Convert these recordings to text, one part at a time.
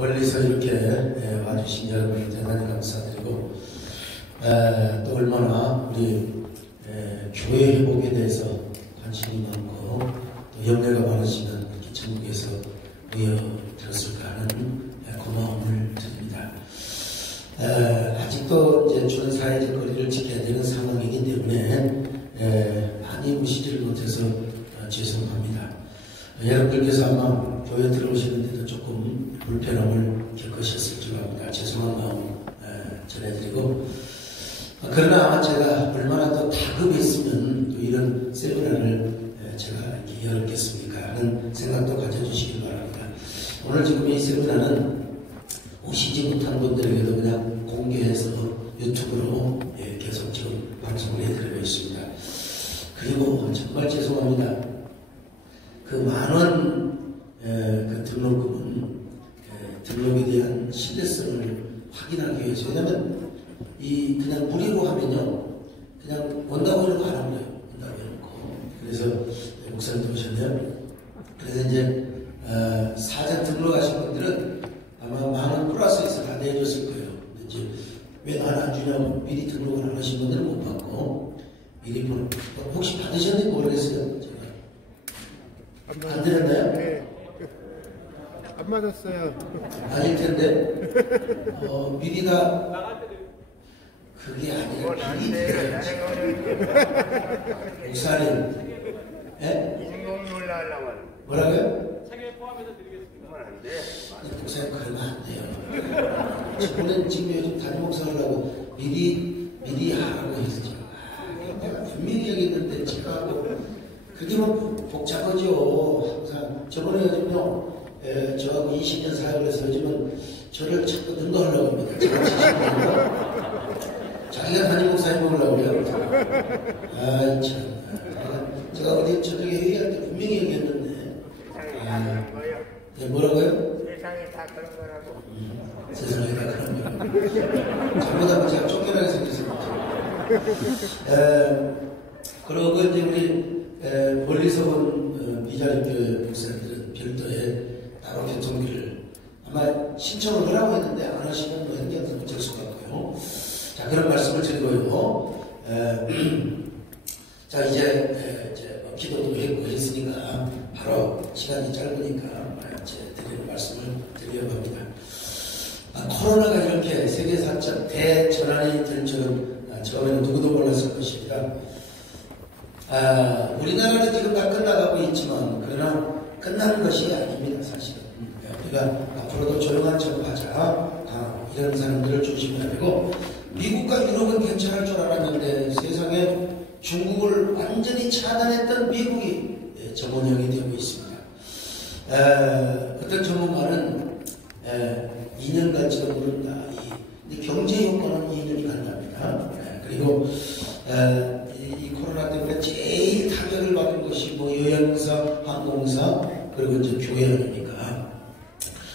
멀리서 이렇게 와주신 여러분 대단히 감사드리고 또 얼마나 우리 교회 회복에 대해서 관심이 많고 또 염려가 많으시면 이렇게 전국에서 모여들었을까 하는 고마움을 드립니다. 아직도 이제 주는 사회적 거리를 지켜야 되는 상황이기 때문에 많이 오시지를 못해서 죄송합니다. 여러분들께서 아마 교회 들어오시는데도 조금 불편함을 겪으셨을 줄 압니다. 죄송한 마음 전해드리고, 그러나 제가 얼마나 더 다급했으면 또 이런 세미나를 제가 이렇게 열었겠습니까 하는 생각도 가져주시기 바랍니다. 오늘 지금 이 세미나는 오시지 못한 분들에게도 그냥 공개해서 유튜브로 계속 지금 방송을 해드리고 있습니다. 그리고 정말 죄송합니다. 그 만원 그 등록금은 등록에 대한 신뢰성을 확인하기 위해서, 왜냐면 이 그냥 무료로 하면요 그냥 원다고 해놓고 안 합니다. 원다고 해놓고. 그래서 목사님도 오셨네요. 그래서 이제 사전 등록하신 분들은 아마 만원 플러스해서 다 내줬을 거예요. 근데 이제 왜 나는 안 주냐고 미리 등록을 안 하신 분들은 못 받고 미리 혹시 받으셨는지 모르겠어요. 제가 안 드렸나요? 네. 안 맞았어요. 아닐 텐데 미리가 그게 아니라 미리 드려야지. 목사님, 뭐라고요? 책에 포함해서 드리겠습니다. 안 돼. 목사님 그러면 안 돼요. 저는 지금 요즘 담임 목사를 하고 미리 하라고 했죠. 내가 분명히 얘기했는데 제가 하고 그게 뭐 복잡하죠. 항상 저번에 요즘요 저하고 20년 사역을 해서 요즘은 저를 자꾸 능가하려고 합니다. 제가 70년이고 자기가 담임 목사님 먹으려고 그래요. 아 참. 제가 어디 저쪽에 회의할 때 분명히 얘기했는데 뭐라고요? 세상이 다 그런 거라고. 세상에 다 그런 거라고. 잘못하면 제가 쫓겨나게 생겼습니다. 그리고 이제 우리 멀리서 온 미자립교회 목사님들은 별도의 따로 교통비를 아마 신청을 하라고 했는데 안 하시면 뭐 행정은 어쩔 수가 없고요. 자, 그런 말씀을 드리고요. 자, 이제 기도도 했으니까 바로 시간이 짧으니까 이제 드리는 말씀을 드리려고 합니다. 코로나가 이렇게 세계사적 대전환이 될 줄은 처음에는 누구도 몰랐을 것입니다. 우리나라는 지금 다 끝나가고 있지만 그러나 끝나는 것이 아닙니다. 사실은 우리가 앞으로도 조용한 척하자 이런 사람들을 조심해야 되고, 미국과 유럽은 괜찮을 줄 알았는데 세상에 중국을 완전히 차단했던 미국이 전문형이 되고 있습니다. 어떤 전문가는 2년 갈지도 모른다. 근데 경제 효과는 2년이 간답니다. 그리고 이 코로나 때문에 제일 타격을 받은 것이 뭐 여행사, 항공사, 그리고 이제 교회 아닙니까?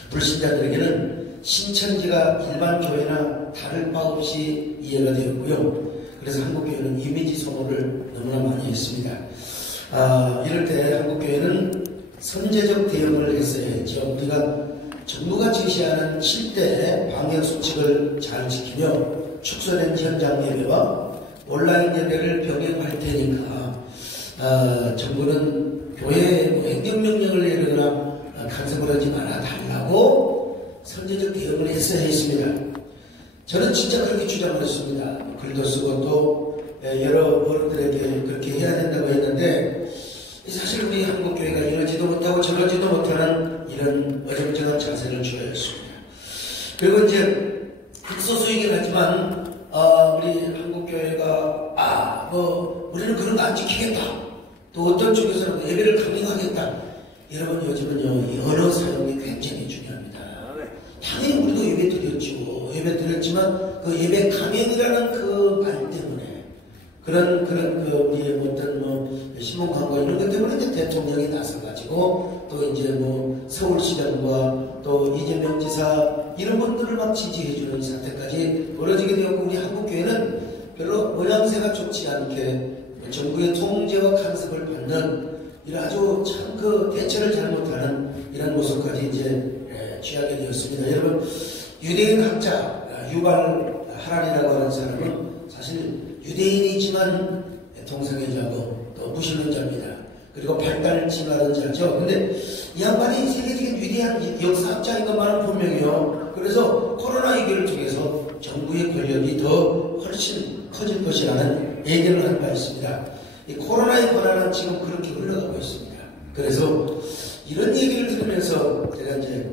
불신자들에게는 신천지가 일반 교회나 다를 바 없이 이해가 되었고요. 그래서 한국교회는 이미지 소모를 너무나 많이 했습니다. 이럴 때 한국교회는 선제적 대응을 했어야 했죠. 우리가 정부가 제시하는 7대 방역수칙을 잘 지키며 축소된 현장 예배와 온라인 예배를 병행할 테니까 정부는 교회에 행정명령을 내리거나 간섭을 하지 말아 달라고 선제적 대응을 했어야 했습니다. 저는 진짜 그렇게 주장을 했습니다. 글도 쓰고 또 여러 어른들에게 그렇게 해야 된다고 했는데, 사실 우리 한국교회가 이러지도 못하고 저러지도 못하는 이런 어정쩡한 자세를 취해야 했습니다. 그리고 이제 극소수이긴 하지만 우리 한국교회가 우리는 그런 거 안 지키겠다, 또 어떤 쪽에서는 예배를 강행하겠다. 여러분 요즘은요 언어 사용이 굉장히 중요합니다. 당연히 우리도 예배 드렸죠. 예배 드렸지만 그 예배 강행이라는 그 말 때문에 그런 우리의 어떤 신문 광고 이런 것 때문에 이제 대통령이 나서가지고 또 이제 서울시장과 또 이재명 지사 이런 분들을 막 지지해주는 사태까지 벌어지게 되었고, 우리 한국교회는 별로 모양새가 좋지 않게 정부의 통제와 간섭을 받는 이런 아주 참 대처를 잘못하는 이런 모습까지 이제 취하게 되었습니다. 여러분, 유대인 학자 유발 하란이라고 하는 사람은 사실 유대인이지만 동성애자고 또 무신론자입니다. 그리고 발달침하는 자죠. 근데 이 양반이 세계적인 위대한 역사학자인 것만은 분명해요. 그래서 코로나 위기를 통해서 정부의 권력이 더 훨씬 커질 것이라는 얘기를 한 바 있습니다. 이 코로나의 권한은 지금 그렇게 흘러가고 있습니다. 그래서 이런 얘기를 들으면서 제가 이제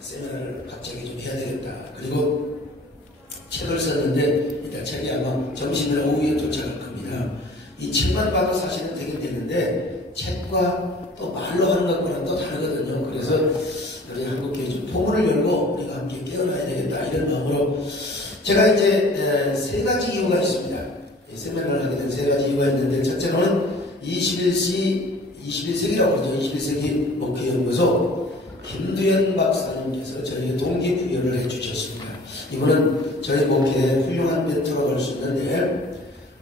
세미나를 갑자기 좀 해야 되겠다. 그리고 책을 썼는데 일단 책이 아마 점심이나 오후에 도착할 겁니다. 이 책만 봐도 사실은 되긴 되는데 책과 또 말로 하는 것과는 또 다르거든요. 그래서 우리 한국교회 좀 포문을 열고 우리가 함께 깨어나야 되겠다 이런 마음으로 제가 이제 세 가지 이유가 있습니다. 세미나를 하게 된 세 가지 이유가 있는데 첫째로는 21세기라고 그러죠. 21세기 목회연구소 김두현 박사님께서 저에게 동기부여를 해주셨습니다. 이분은 저희 목회에 훌륭한 멘토로 갈 수 있는데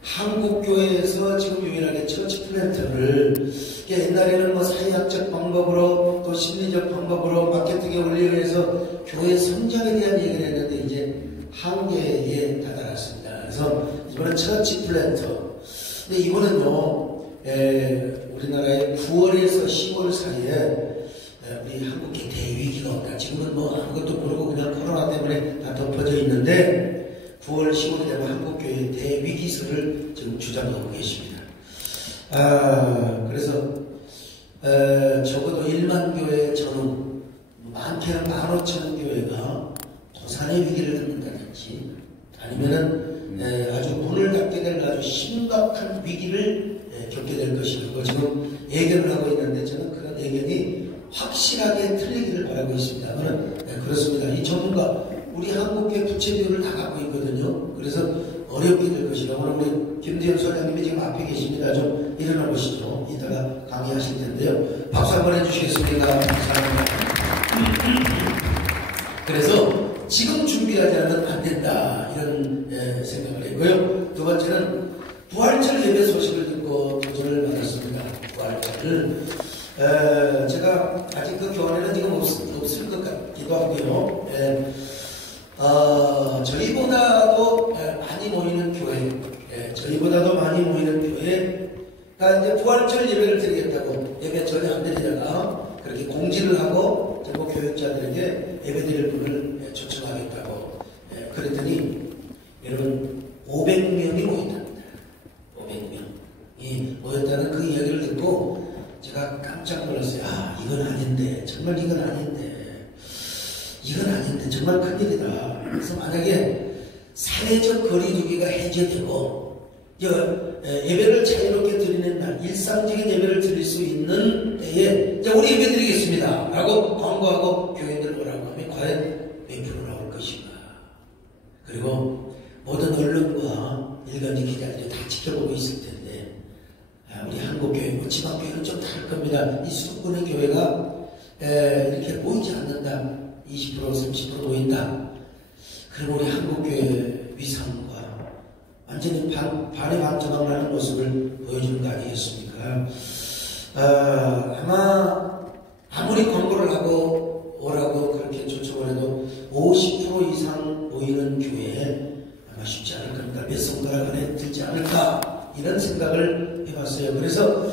한국교회에서 지금 유일하게 처치 플랜트를 옛날에는 뭐 사회학적 방법으로 또 심리적 방법으로 마케팅에 올리면서 교회 성장에 대한 얘기를 했는데 이제 한계에 다다랐습니다. 그래서 이번엔 처치 플랜터. 근데 이번은요, 우리나라의 9월에서 10월 사이에 우리 한국의 대위기가 온다. 지금은 뭐 아무것도 모르고 그냥 코로나 때문에 다 덮어져 있는데 9월, 10월이 되면 한국교회 대위기설을 지금 주장하고 계십니다. 그래서 적어도 1만 교회 전후 많게는 15,000교회가 도산의 위기를 겪는다든지 아니면은 아주 문을 닫게 될 아주 심각한 위기를 겪게 될 것이라고 지금 예견을 하고 있는데 저는 그런 예견이 확실하게 틀리기를 바라고 있습니다. 저는 그렇습니다. 이 전문가 우리 한국의 부채 비율을 다 갖고 있거든요. 그래서 어렵게 될 것이라고 오늘 우리 김대현 소장님이 지금 앞에 계십니다. 좀 일어나 보시죠. 이따가 강의하실 텐데요. 박수 한번 해주시겠습니까? 감사합니다. 그래서 지금 준비하지 않으면 안 된다 이런 생각을 했고요. 두 번째는 부활절 예배 소식을 듣고 도전을 받았습니다. 부활절을 제가 아직 그 교환에는 지금 없을 것 같기도 하고요. 저희보다도 많이 모이는 교회, 저희보다도 많이 모이는 교회가 이제 부활절 예배를 드리겠다고 예배 전에 안 드리다가 그렇게 공지를 하고 전국 교육자들에게 예배 드릴 분을 초청하겠다고 그랬더니 여러분 500명이 모였답니다. 500명이 모였다는 그 이야기를 듣고 제가 깜짝 놀랐어요. 이건 아닌데, 정말 이건 아닌데, 정말 큰일이다. 그래서 만약에 사회적 거리두기가 해제되고 예배를 자유롭게 드리는 날, 일상적인 예배를 드릴 수 있는 때에 우리 예배 드리겠습니다 라고 광고하고 교회들 오라고 하면 과연 몇 프로 나올 것인가. 그리고 모든 언론과 일간지 기자들이 다 지켜보고 있을 텐데 우리 한국교회, 지방교회는 좀 다를 겁니다. 이 수도권의 교회가 이렇게 모이지 않는다. 20%, 30% 모인다. 그럼 우리 한국교회 위상과 완전히 반의반토막 나는 모습을 보여주는 거 아니겠습니까? 아마 아무리 광고를 하고 오라고 그렇게 초청을 해도 50% 이상 모이는 교회에 아마 쉽지 않을 겁니다. 몇 손가락 안에 들지 않을까 이런 생각을 해봤어요. 그래서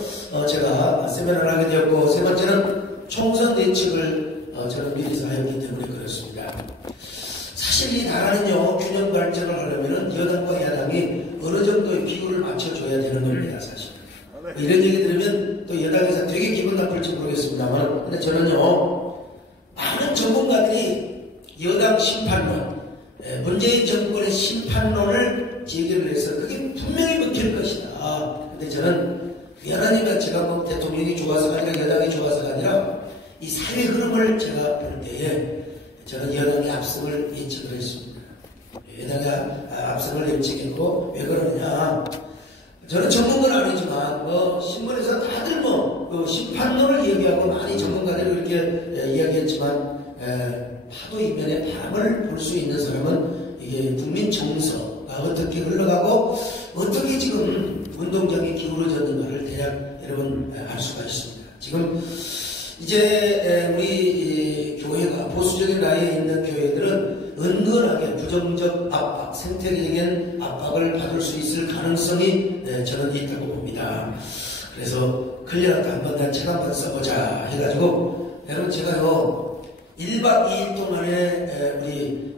제가 세미나를 하게 되었고 세 번째는 총선 예측을 저는 미리서 하였기 때문에 그렇습니다. 사실 이 나라는요 균형 발전을 하려면 여당과 야당이 어느 정도의 기구를 맞춰줘야 되는 겁니다. 사실 이런 얘기 들으면 또 여당에서 되게 기분 나쁠지 모르겠습니다만 근데 저는요 많은 전문가들이 여당 심판론 문재인 정권의 심판론을 제기를 해서 그게 분명히 먹힐 것이다. 근데 저는 미안하니까 제가 뭐 대통령이 좋아서가 아니라 여당이 좋아서가 아니라 이 사회 흐름을 제가 볼 때에 저는 여당의 압승을 예측을 했습니다. 여당의 압승을 예측했고 왜 그러느냐 저는 전문가는 아니지만 신문에서 다들 심판론을 얘기하고 많이 전문가들이 이렇게 이야기했지만 파도 이면에 바람을 볼 수 있는 사람은 이게 국민 정서가 어떻게 흘러가고 어떻게 지금 운동장이 기울어졌는가를 대략 여러분 알 수가 있습니다. 지금 이제 우리 교회가 보수적인 라인에 있는 교회들은 은근하게 부정적 압박, 생태계적인 압박을 받을 수 있을 가능성이 저는 있다고 봅니다. 그래서 클리어한테 한번 단체가 한번 써보자 해가지고 여러분 제가요 1박 2일 동안에 우리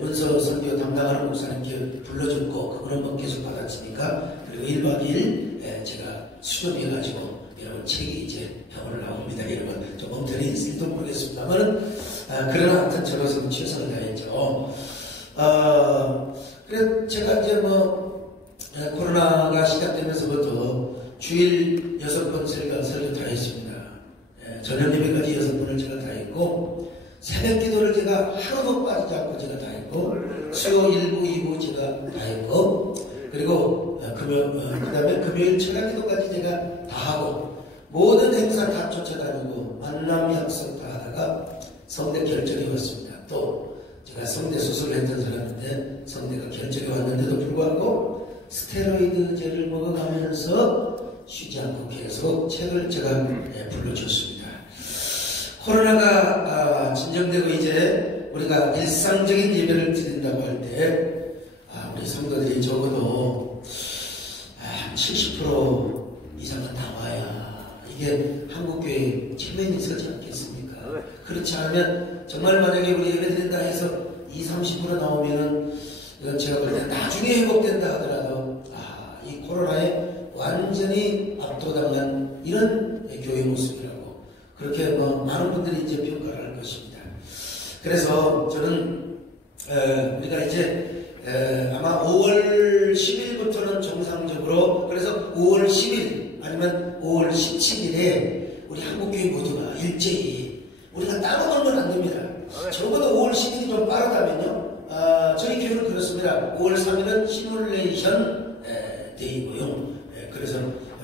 문서 선교 담당하는 목사님께 불러줬고 그거는 뭐 계속 받았으니까 그리고 1박 2일 제가 수렴해가지고 여러분 책이 이제 병원을 나옵니다. 여러분 좀 엉터리 있을지도 모르겠습니다만 그러나 하여튼 저로서는 최선을 다했죠. 그래서 제가 이제 뭐 코로나가 시작되면서부터 주일 6번 설교 다 했습니다. 저녁 예배까지 6번을 제가 다 했고 새벽 기도를 제가 하루도 빠지지 않고 제가 다 했고 수요 1부 2부 제가 다 했고 그리고 그 다음에 금요일 철학 기도까지 제가 다 하고 모든 행사 다 쫓아다니고 만남 약속 다 하다가 성대 결절이 왔습니다. 또 제가 성대 수술을 했던 사람인데 성대가 결절이 왔는데도 불구하고 스테로이드제를 먹어가면서 쉬지 않고 계속 책을 제가 불러줬습니다. 코로나가 진정되고 이제 우리가 일상적인 예배를 드린다고 할 때 우리 성도들이 적어도 70% 이상은 나와야 이게 한국교회 체면이 서지 않겠습니까? 그렇지 않으면 정말 만약에 우리 예배 드린다 해서 20-30% 나오면은 제가 볼 때 나중에 회복된다 하더라도 이 코로나에 완전히 압도당한 이런 교회 모습이라고 그렇게 뭐 많은 분들이 이제 평가를 할 것입니다. 그래서 저는 우리가 이제 아마 5월 10일부터는 정상적으로 그래서 5월 10일 아니면 5월 17일에 우리 한국교회 모두가 일제히 우리가 따로 놀면 안 됩니다. 적어도 5월 10일이 좀 빠르다면요. 저희 교회는 그렇습니다. 5월 3일은 시뮬레이션 데이고요. 그래서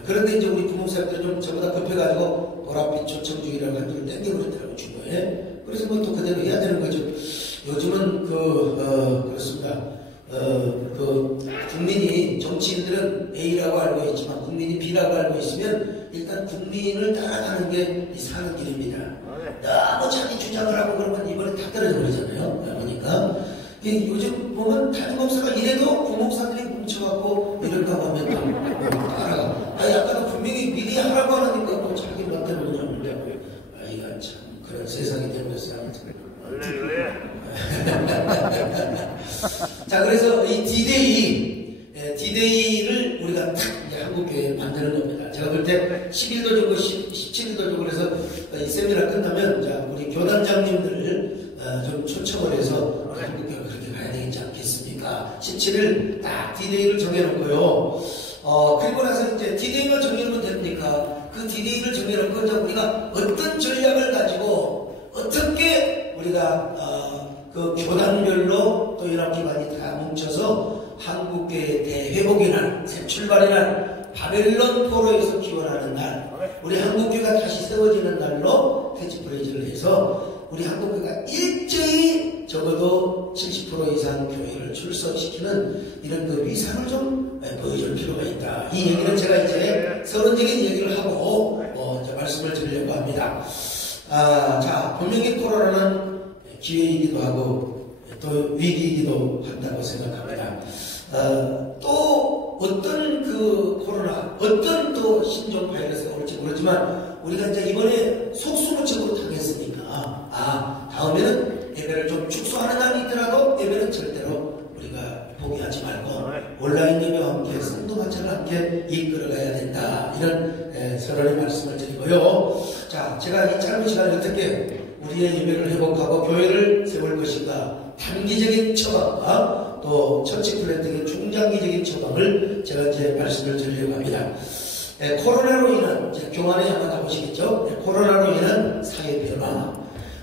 그런데 이제 우리 부목사님들이 좀 저보다 급해가지고 보랏빛 초청주의라고 한 줄을 땡겨버렸더라고 주보에. 그래서 뭐 또 그대로 해야 되는 거죠. 요즘은 그렇습니다. 국민이 정치인들은 A라고 알고 있지만 국민이 B라고 알고 있으면 일단 국민을 따라가는 게 사는 길입니다. 너무 자기 주장을 하고 그러면 이번에 다 떨어져 버리잖아요. 그러니까 요즘 보면 담임목사가 이래도 부목사들이 뭉쳐갖고 이런다고 하면 또 따라가. 아까도 분명히 미리 하라고 하니까 또 자기 맘대로 그러는데 이거 참 그런 세상이 되어버렸어요. 자, 그래서 이 D-Day를 우리가 탁 한국교회에 만드는 겁니다. 제가 볼 때 10일도 주고 17일도 주고 그래서 이 세미나 끝나면 자, 우리 교단장님들을 좀 초청을 해서 한국교회가 그렇게 가야 되지 않겠습니까? 17일 딱 D-Day를 정해놓고요. 그리고 나서 이제 D-Day만 정해놓으면 됩니까? 그 D-Day를 정해놓고 이제 우리가 어떤 전략을 가지고 어떻게 우리가 그 교단별로 또 연합기관이 다 뭉쳐서 한국교회 대회복의 날, 새 출발의 날, 바벨론 포로에서 기원하는 날, 우리 한국교회가 다시 세워지는 날로 캐치프레이즈를 해서 우리 한국교회가 일제히 적어도 70% 이상 교회를 출석시키는 이런 그 위상을 좀 보여줄 필요가 있다. 이 얘기는 제가 이제 서론적인 얘기를 하고 이제 말씀을 드리려고 합니다. 자, 분명히 코로나는 기회이기도 하고 또 위기이기도 한다고 생각합니다. 또 어떤 그 코로나, 어떤 또 신종 바이러스가 올지 모르지만 우리가 이제 이번에 속수무책으로 당했으니까 다음에는 예배를 좀 축소하는 날이 있더라도 예배는 절대로 우리가 포기하지 말고 온라인 예배와 함께 성도마차를 함께 이끌어가야 된다. 이런 서론의 말씀을 드리고요. 자, 제가 이 짧은 시간에 어떻게 우리의 예배를 회복하고 교회를 세울 것인가 단기적인 처방과 또 처치 플랜팅의 중장기적인 처방을 제가 이제 말씀을 드리려고 합니다. 코로나로 인한 교환에 아마 나오시겠죠. 코로나로 인한 사회 변화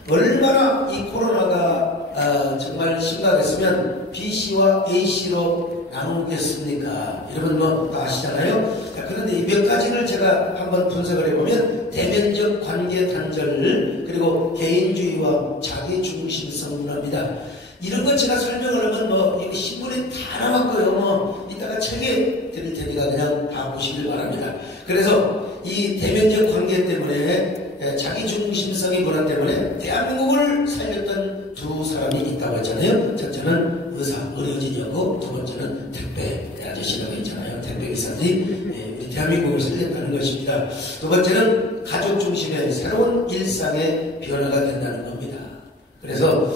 얼마나 이 코로나가 정말 심각했으면 BC와 AC로 나누겠습니까? 여러분 뭐 다 아시잖아요. 그런데 이 몇 가지를 제가 한번 분석을 해보면 대면적 관계 단절 그리고 개인주의와 자기중심성 문화입니다. 이런 것 제가 설명을 하면 뭐 신문에 다 나왔고요. 뭐 이따가 책에 드릴 테니까 그냥 다 보시길 바랍니다. 그래서 이 대면적 관계 때문에 자기 중심성의 문화 때문에 대한민국을 살렸던 두 사람이 있다고 했잖아요. 첫째는 의료진이었고 두 번째는 택배 아저씨라고 했잖아요. 택배 기사들이 우리 대한민국을 살렸다는 것입니다. 두 번째는 가족 중심의 새로운 일상의 변화가 된다는 겁니다. 그래서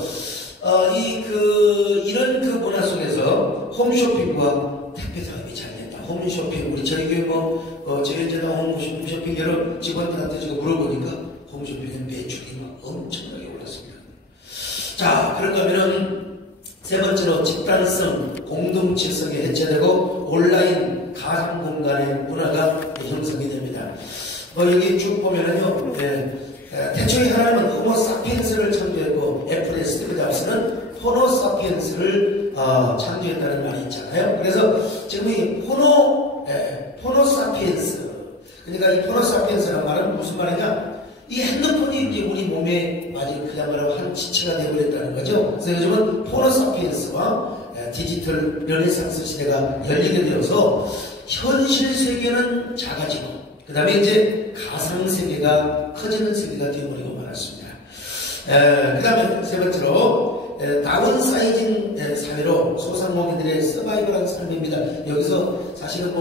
이런 그 문화 속에서 홈쇼핑과 택배 사업이 잘 됐다. 홈쇼핑, 우리 저희 교회 제일제당 홈쇼핑 여러 직원들한테 제가 물어보니까 홈쇼핑의 매출이 막 엄청나게 올랐습니다. 자, 그런가 하면은 세 번째로 집단성, 공동체성이 해체되고 온라인 가상 공간의 문화가 형성이 됩니다. 여기 쭉 보면은요, 태초에 하나님은 호모 사피엔스를 창조했고 애플의 스티브 잡스는 호모 사피엔스를 창조했다는 말이 있잖아요. 그래서 지금 이 호모 사피엔스, 그러니까 이 호모 사피엔스라는 말은 무슨 말이냐? 이 핸드폰이 이제 우리 몸에 아주 그야말로 한 지체가 되어버렸다는 거죠. 그래서 요즘은 호모 사피엔스와 디지털 르네상스 시대가 열리게 되어서 현실 세계는 작아지고 그 다음에 이제 가상세계가 커지는 세계가 되어버리고 말았습니다. 그 다음에 세 번째로 다운사이징 사회로 소상공인들의 서바이벌한 삶입니다. 여기서 사실은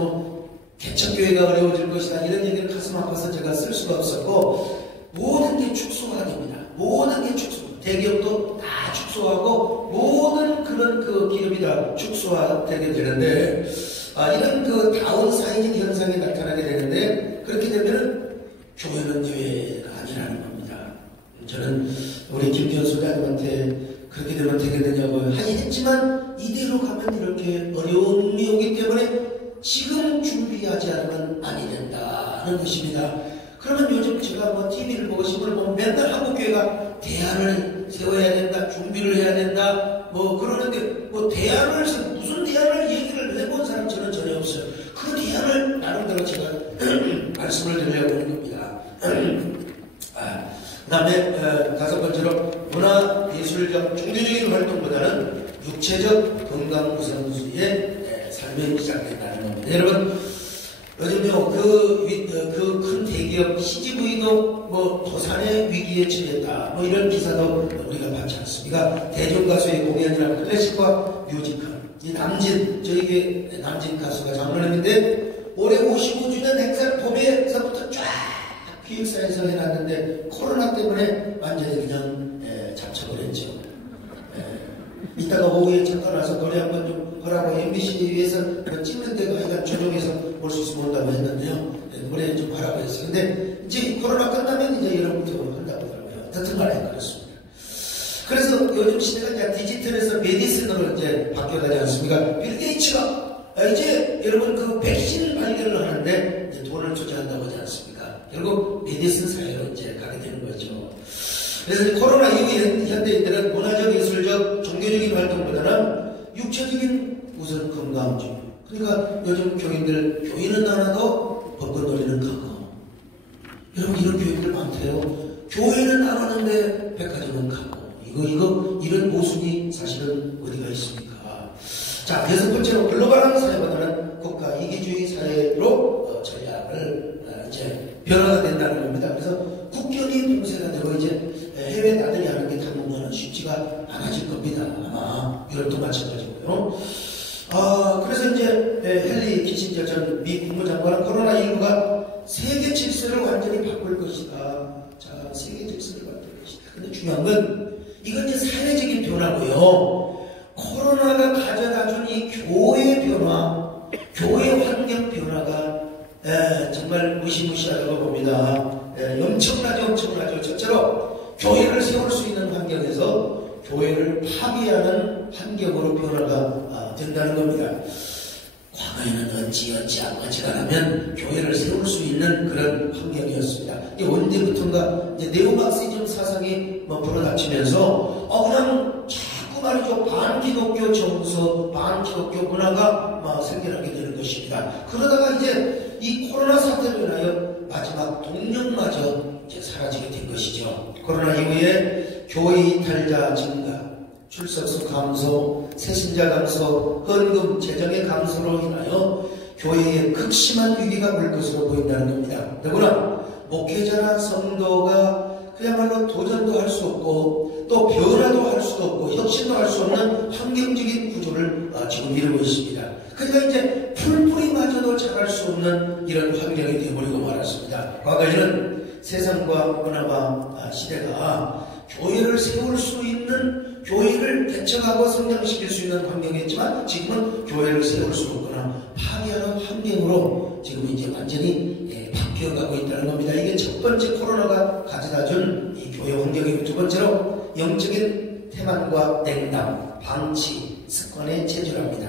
개척교회가 어려워질 것이다 이런 얘기를 가슴 아파서 제가 쓸 수가 없었고 모든 게 축소가 됩니다. 모든 게 축소. 대기업도 다 축소하고 모든 그런 그 기업이 다 축소되게 되는데 이런 그 다운사이징 현상이 나타나게 되는데 그렇게 되면은 교회는 교회가 아니라는 겁니다. 저는 우리 김기현 소장님한테 그렇게 되면 되겠느냐고 했지만 이대로 가면 이렇게 어려움이 오기 때문에 지금 준비하지 않으면 아니 된다는 것입니다. 그러면 요즘 제가 TV를 보고 신문을 보면 맨날 한국교회가 대안을 세워야 된다, 준비를 해야 된다, 그러는데 대안을 무슨 대안을 얘기를 해본 사람 저는 전혀 없어요. 그 대안을 나름대로 제가 말씀을 드리려고 하는 겁니다. 그 다음에 다섯 번째로 문화, 예술적, 종교적인 활동보다는 육체적 건강 우선순위의 삶이 시작된다는 겁니다. 여러분, 요즘요, 그 큰 대기업 CGV도 도산의 위기에 처했다. 이런 기사도 우리가 받지 않습니까? 대중가수의 공연이나 클래식과 뮤지컬. 이 저희 남진 가수가 장로님인데, 올해 55주년 행사 봄에서부터 쫙 기획사에서 해놨는데, 코로나 때문에 완전히 그냥 잡쳐버렸죠. 이따가 오후에 잠깐 와서 노래 한번 좀 하라고 MBC에서 찍는 데가 약간 조정해서 볼 수 있으면 온다고 했는데요. 노래 좀 하라고 했어요. 근데 이제 코로나 끝나면 이제 여러분도 한다고 하더라고요. 어떤 말에 그렇습니다. 그래서 요즘 시대가 이제 디지털에서 메디슨으로 이제 바뀌어가지 않습니까? 빌 게이츠가 이제 여러분 그 백신 발견을 하는데 이제 돈을 투자한다고 하지 않습니까? 결국 메디슨 사회로 이제 가게 되는 거죠. 그래서 코로나 이후 현대인들은 문화적, 예술적, 종교적인 활동보다는 육체적인 우선 건강주의. 그러니까 요즘 교인은 하나도 벚꽃놀이는 가고. 여러분 이런 교인들 많대요. 교회는 나가는데 백화점은 가고. 이런 모순이 사실은 어디가 있습니까? 자, 여섯 번째로 글로벌한 사회보다는 국가 이기주의 사회로 전략을 이제 변화가 된다는 겁니다. 그래서 국경이 봉쇄가 되고 이제 해외 나들이 하는 게 당분간은 쉽지가 않아질 겁니다. 아마 유럽도 마찬가지고요. 그래서 이제 헨리 키신저 전 미 국무장관은 코로나19가 세계 질서를 완전히 바꿀 것이다. 자, 세계 질서를 바꿀 것이다. 근데 중요한 건 이건 이제 사회적인 변화고요. 코로나가 가져다준 이 교회 변화, 교회 환경 변화가 정말 무시무시하다고 봅니다. 엄청나죠. 첫째로 교회를 세울 수 있는 환경에서 교회를 파괴하는 환경으로 변화가 된다는 겁니다. 과거에는 어찌어찌하면 교회를 세울 수 있는 그런 환경이었습니다. 이게 언제부턴가 이제 네오마르크시즘 사상이 불어닥치면서 그냥 자꾸 말이죠. 반기독교 정서, 반기독교 문화가 생겨나게 되는 것입니다. 그러다가 이제 이 코로나 사태로 인하여 마지막 동력마저 이제 사라지게 된 것이죠. 코로나 이후에 교회 이탈자 증가, 출석수 감소, 새신자 감소, 헌금 재정의 감소로 인하여 교회에 극심한 위기가 올 것으로 보인다는 겁니다. 더구나 목회자나 성도가 그야말로 도전도 할 수 없고 또 변화도 할 수도 없고 혁신도 할 수 없는 환경적인 구조를 지금 이루고 있습니다. 그러니까 이제 풀뿌리마저도 자랄 수 없는 이런 환경이 되어버리고 말았습니다. 과거에는 세상과 문화와 시대가 교회를 세울 수 있는, 교회를 개척하고 성장시킬 수 있는 환경이었지만 지금은 교회를 세울 수 없거나 파괴하는 환경으로 지금 이제 완전히 바뀌어가고 있다는 겁니다. 이게 첫 번째 코로나가 가져다준 이 교회 환경이고, 두 번째로 영적인 태만과 냉담, 방치, 습관에 체질합니다.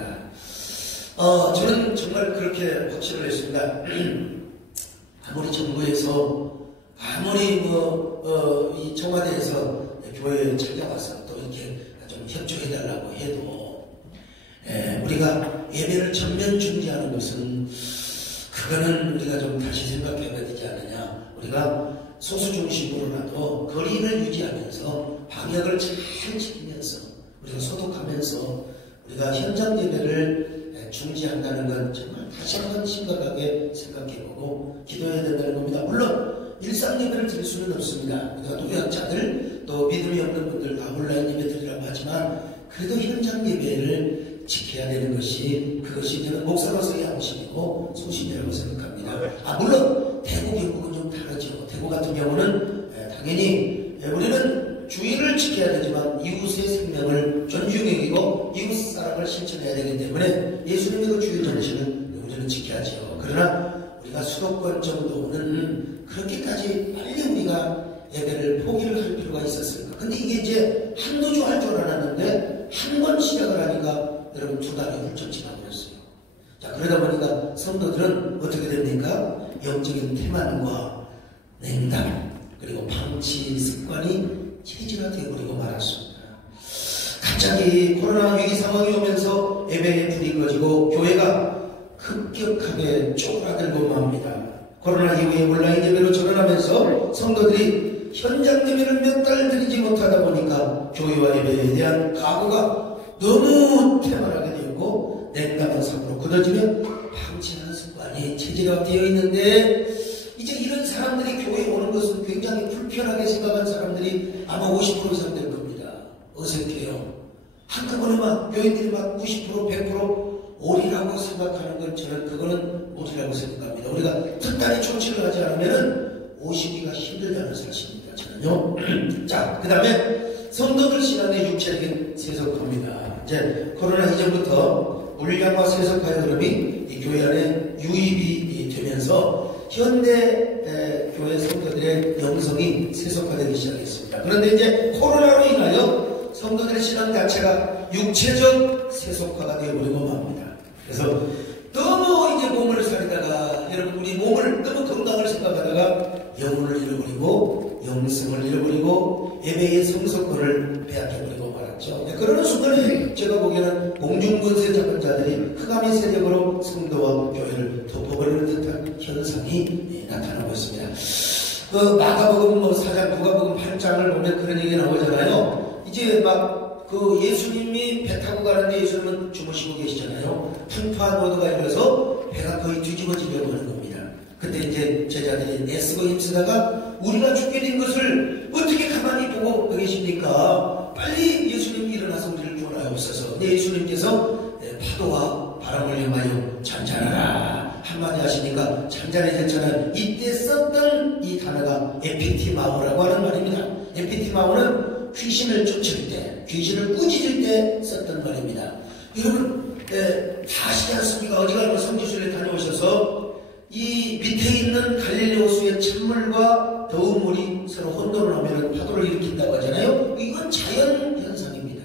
저는 정말 그렇게 확신을 했습니다. 아무리 정부에서, 아무리 이 청와대에서 교회에 찾아와서 또 이렇게 좀 협조해달라고 해도, 우리가 예배를 전면 중지하는 것은, 그거는 우리가 좀 다시 생각해야 되지 않느냐. 우리가 소수 중심으로라도 거리를 유지하면서 방역을 잘 지키면서 우리가 소독하면서 우리가 현장 예배를 중지한다는 건 정말 다시 한번 심각하게 생각해보고 기도해야 된다는 겁니다. 물론 일상 예배를 드릴 수는 없습니다. 우리가 노약자들 또 믿음이 없는 분들 다 온라인 예배 드리라고 하지만 그래도 현장 예배를 지켜야 되는 것이, 그것이 저는 목사로서의 양심이고 소신이라고 생각합니다. 물론 대구 경북은 좀 다르죠. 대구 같은 경우는 당연히 우리는 주의를 지켜야 되지만 이웃의 생명을 존중해주고 이웃 사랑을 실천해야 되기 때문에 예수님의 그 주의 정신을 우리는 지켜야죠. 그러나 우리가 수도권 정도는 그렇게까지 빨리 우리가 예배를 포기를 할 필요가 있었을까? 근데 이게 이제 한두 주 할 줄 알았는데 한 번 시작을 하니까 여러분 2달이 훌쩍 지나버렸어요. 자, 그러다 보니까 성도들은 어떻게 됩니까? 영적인 태만과 냉담 그리고 방치 습관이 체질화되어버리고 말았습니다. 갑자기 코로나 위기 상황이 오면서 예배의 불이 꺼지고 교회가 급격하게 쪼그라들고 맙니다. 코로나 이후에 온라인 예배로 전환하면서 성도들이 현장 예배를 몇 달 드리지 못하다 보니까 교회와 예배에 대한 각오가 너무 태만하게 되었고 냉담한 삶으로 굳어지면 방치하는 습관이 체질화되어 있는데, 이제 이런 사람들이 교회에 오는 것은 굉장히 불편하게 생각한 사람들이 아마 50% 이상 될 겁니다. 어색해요. 한꺼번에 막 교인들이 막 90% 100% 오리라고 생각하는 건 저는 그거는 오리라고 생각합니다. 우리가 특단의 조치를 하지 않으면 오시기가 힘들다는 사실입니다. 저는요. 자, 그 다음에 성도들 신앙의 육체적인 세속화입니다. 이제 코로나 이전부터 물량과 세속화의 흐름이 이 교회 안에 유입이 되면서 현대 교회 성도들의 영성이 세속화되기 시작했습니다. 그런데 이제 코로나로 인하여 성도들의 신앙 자체가 육체적 세속화가 되어버리고 맙니다. 그래서 너무 이제 몸을 살다가 여러분 우리 몸을 너무 건강을 생각하다가 영혼을 잃어버리고 영성을 잃어버리고 예배의 성소권을 빼앗겨버리고 말았죠. 그러는 순간에 제가 보기에는 공중권세 잡은 자들이 흑암의 세력으로 성도와 교회를 덮어버리는 듯한 현상이 나타나고 있습니다. 그 마가복음 4장 누가복음 8장을 보면 그런 얘기가 나오잖아요. 이제 막 그 예수님이 배 타고 가는데 예수님은 주무시고 계시잖아요. 풍파한 모두가 일어서 배가 거의 뒤집어지려고 하는 겁니다. 그때 이제 제자들이 애쓰고 힘쓰다가 우리가 죽게 된 것을 어떻게 가만히 보고 계십니까? 빨리 예수님이 일어나서 우리를 구원하옵소서. 근데 예수님께서 파도와 바람을 향하여 잠잠하라 한마디 하시니까 잠잠해졌잖아요. 이때 썼던 이 단어가 에피티마오라고 하는 말입니다. 에피티마오는 귀신을 쫓을 때, 귀신을 꾸짖을 때 썼던 말입니다. 여러분 다 아시지 않습니까? 어디가 성지순례 다녀오셔서 이 밑에 있는 갈릴리 호수의 찬물과 더운 물이 서로 혼돈을 하면 파도를 일으킨다고 하잖아요. 이건 자연 현상입니다.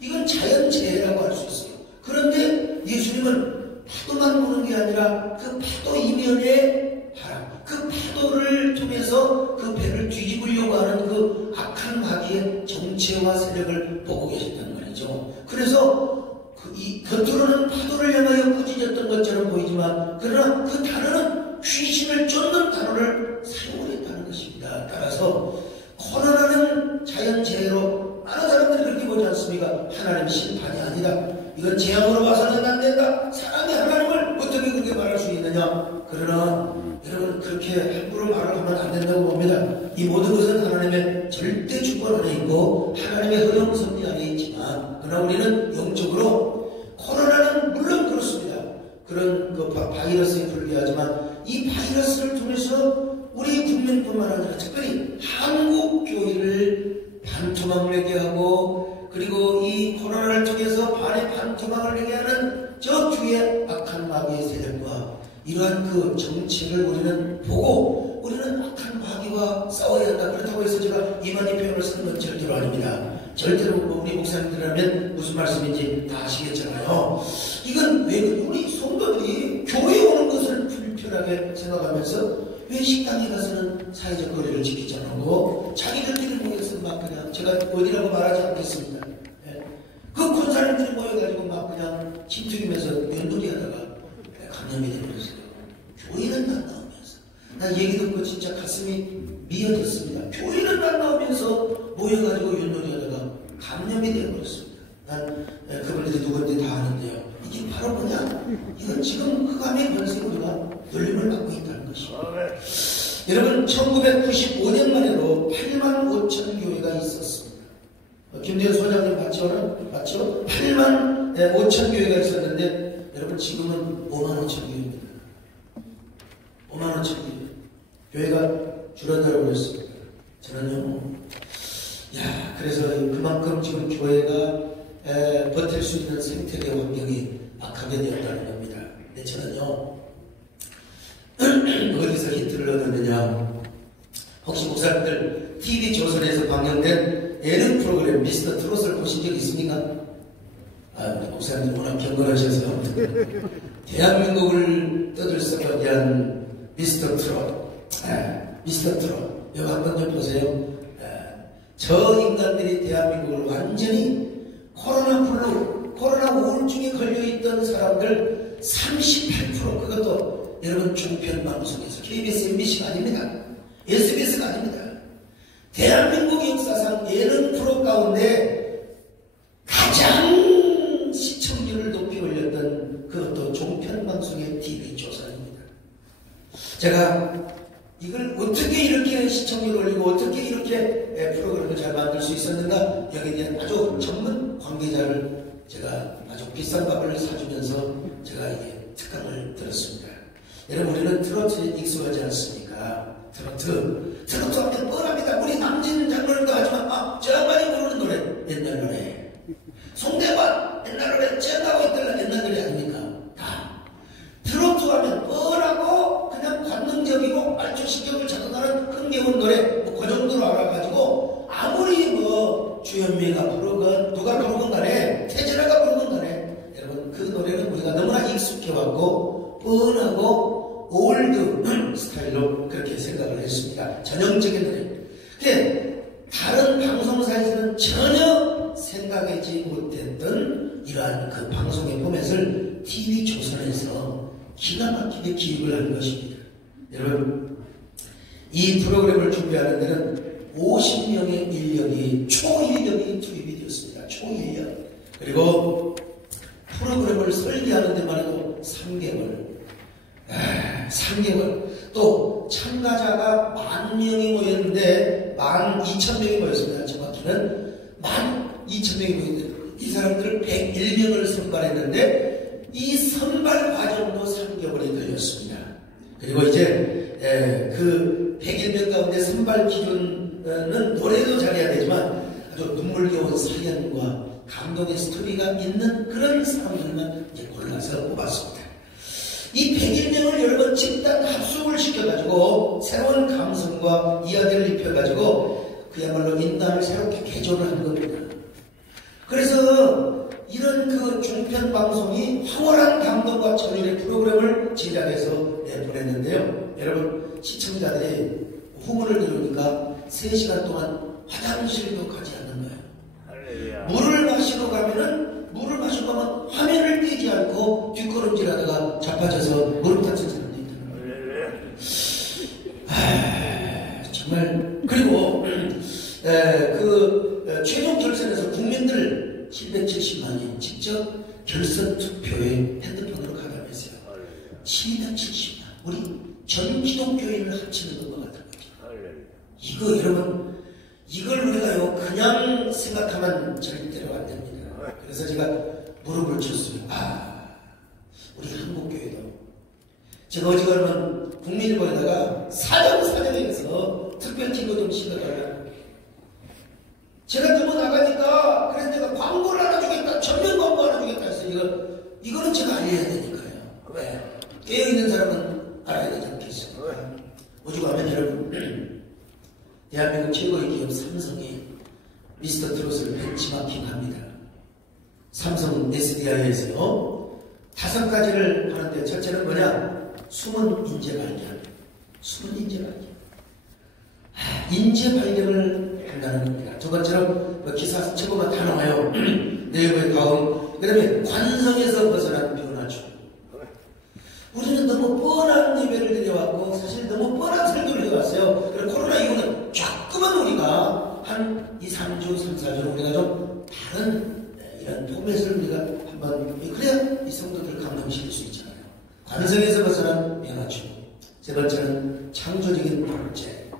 이건 자연재해라고 할 수 있어요. 그런데 예수님은 파도만 보는 게 아니라 그 파도 이면의 바람, 그 파도를 통해서 그 배를 뒤집으려고 하는 그 악한 마귀의 정체와 세력을 보고 계셨단 말이죠. 그래서 이 겉으로는 파도를 향하여 꾸짖었던 것처럼 보이지만 그러나 그 단어는 귀신을 쫓는 단어를 사용을 했다는 것입니다. 따라서 코로나는 자연재해로 많은 사람들이 그렇게 보지 않습니까? 하나님 심판이 아니다. 이건 재앙으로 봐서는 안 된다. 사람이 하나님을 어떻게 그렇게 말할 수 있느냐? 그러나 여러분 그렇게 함부로 말을 하면 안 된다고 봅니다. 이 모든 것은 하나님의 절대 주권 안에 있고 하나님의 허용 섭리 안에 있지만, 그러나 우리는 영적으로 코로나는 물론 그렇습니다. 그런 그 바이러스에 불리하지만 이 바이러스를 통해서 우리 국민뿐만 아니라 특별히 한국 교회를 반토막을 내게 하고, 그리고 이 코로나를 통해서 반토막을 내게 하는 저 뒤에 악한 마귀의 세력과 이러한 그 정책을 우리는 보고 우리는 악한 마귀와 싸워야 한다. 그렇다고 해서 제가 이만희 표현을 쓰는 건 절대로 아닙니다. 절대로 우리 목사님들이라면 무슨 말씀인지 다 아시겠잖아요. 이건 왜 우리 성도들이 교회에 오는 것을 불편하게 생각하면서 왜 식당에 가서는 사회적 거리를 지키지 않고 자기들끼리 모여서 막 그냥, 제가 어디라고 말하지 않겠습니다. 그 권사님들이 모여가지고 막 그냥 침튀기면서 연놀이 하다가 감염이 되면서 교회는 안 나오면서, 난 얘기 듣고 진짜 가슴이 미어졌습니다. 교회는 안 나오면서 모여가지고 연놀이 하다가 감염이 되어버렸습니다. 난 그분들이 누군지 다 아는데요. 이게 바로 뭐냐? 이건 지금 흑암의 권세 우리가 놀림을 받고 있다는 것입니다. 여러분, 1995년만 해도 8만 5천 교회가 있었습니다. 김대현 소장님 맞죠? 8만 5천 교회가 있었는데 여러분 지금은 5만 5천 교회입니다. 5만 5천 교회. 교회가 줄어들어 버렸습니다. 저는요, 그래서 그만큼 지금 교회가 버틸 수 있는 생태계 환경이 악하게 되었다는 겁니다. 근데 저는요, 어디서 힌트를 얻었느냐? 혹시 목사님들 TV조선에서 방영된 예능 프로그램 미스터 트롯을 보신 적 있습니까? 목사님 워낙 경건하셔서 대한민국을 떠들썩하게 한 미스터 트롯, 이거 한번 좀 보세요. 저 인간들이 대한민국을 완전히 코로나 우울증에 걸려있던 사람들 38%, 그것도 여러분 종편 방송에서 KBS, MBC가 아닙니다. SBS가 아닙니다. 대한민국 역사상 예능 프로 가운데 가장 시청률을 높이 올렸던 그것도 종편 방송의 TV조선입니다. 제가 이걸 어떻게 이렇게 시청률을 올리고 어떻게 이렇게 프로그램을 잘 만들 수 있었는가, 여기에 대한 아주 전문 관계자를 제가 아주 비싼 값을 사주면서 제가 이게 특강을 들었습니다. 여러분, 우리는 트로트에 익숙하지 않습니까? 트로트 하면 뻔합니다. 우리 남진 장로님도 하지만 저 양반이 부르는 노래 옛날 노래, 송대관 옛날 노래, 쨍하고 있더라 옛날 노래 아닙니까? 다 트로트 하면 뻔하고 그냥 관능적이고 말초 신경을 자극하는 흥겨운 노래, 그 정도로 알아가지고 아무리 주현미가 부르건 누가 부르건 간에, 태진아가 부르건 간에, 여러분 그 노래는 우리가 너무나 익숙해왔고 뻔하고 올드 스타일로 그렇게 생각을 했습니다. 전형적인 노래. 근데 다른 방송사에서는 전혀 생각하지 못했던 이러한 그 방송의 포맷을 TV조선에서 기가 막히게 기획을 하는 것입니다. 여러분, 이 프로그램을 준비하는 데는 50명의 인력이, 초인력이 투입이 되었습니다. 초인력. 그리고 프로그램을 설계하는 데만 해도 3개월. 또 참가자가 10,000명이 모였는데 12,000명이 모였습니다. 정확히는 12,000명이 모였는데 이 사람들을 101명을 선발했는데 이 선발 과정도 3개월이 걸렸습니다. 그리고 이제 그 101명 가운데 선발 기준은 노래도 잘해야 되지만 아주 눈물겨운 사연과 감동의 스토리가 있는 그런 사람들만 이제 골라서 뽑았습니다. 이 101명을 여러 번 집단 합숙을 시켜가지고 새로운 감성과 이야기를 입혀가지고 그야말로 인간을 새롭게 개조를 한 겁니다. 그래서 이런 그 종편 방송이 황홀한 감동과 전율의 프로그램을 제작해서 내보냈는데요. 여러분, 시청자들이 후문을 들으니까 3시간 동안 화장실도 가지 않는 거예요. 물을 마시러 가면 화면을 띄지 않고 뒷걸음질 하다가 자빠져서 무릎 다친 사람도 있다는 거예요. 정말. 그리고 최종 결선에서 국민들 770만이 직접 결선 투표에 핸드폰으로 가담했어요. 770만. 우리 전 기독교인을 합치는 것과 같은 거죠. 이거 여러분, 이걸 우리가요 그냥 생각하면 절대로 안 됩니다. 그래서 제가 무릎을 쳤어요. 우리 한국교회도 제가 어제 그러면 국민일보에다가 사정사정에서 특별 기고 좀 실어달라고. 제가 너무 나가니까 그래서 내가 광고를 하나 주겠다, 전면 광고 하나 주겠다 해서 이거는 제가 알려야 되니까요. 왜? 깨어있는 사람은 알아야 되지 않겠어요? 오죽하면 여러분, 대한민국 최고의 기업 삼성이 미스터 트롯을 벤치마킹 합니다. 삼성 SDI에서요 5가지를 하는데, 첫째는 뭐냐? 숨은 인재 발견. 숨은 인재 발견. 인재 발견을 한다는 겁니다. 두 번째로 기사 최고가 다 나와요. 내부의 다음. 그 다음에 관성에서 벗어난 변화 중. 우리는 너무 뻔한 예배를 드려왔고 사실 너무 뻔한 설교를 해왔어요. 그리고 코로나 이후는 조금은 우리가 한 2, 3주, 3, 4주 우리가 좀 다른 이런 포맷을 우리가 한번, 그래야 이 성도들을 감동시킬 수 있잖아요. 관성에서 벗어난 변화 중. 세 번째는 창조적인 복제.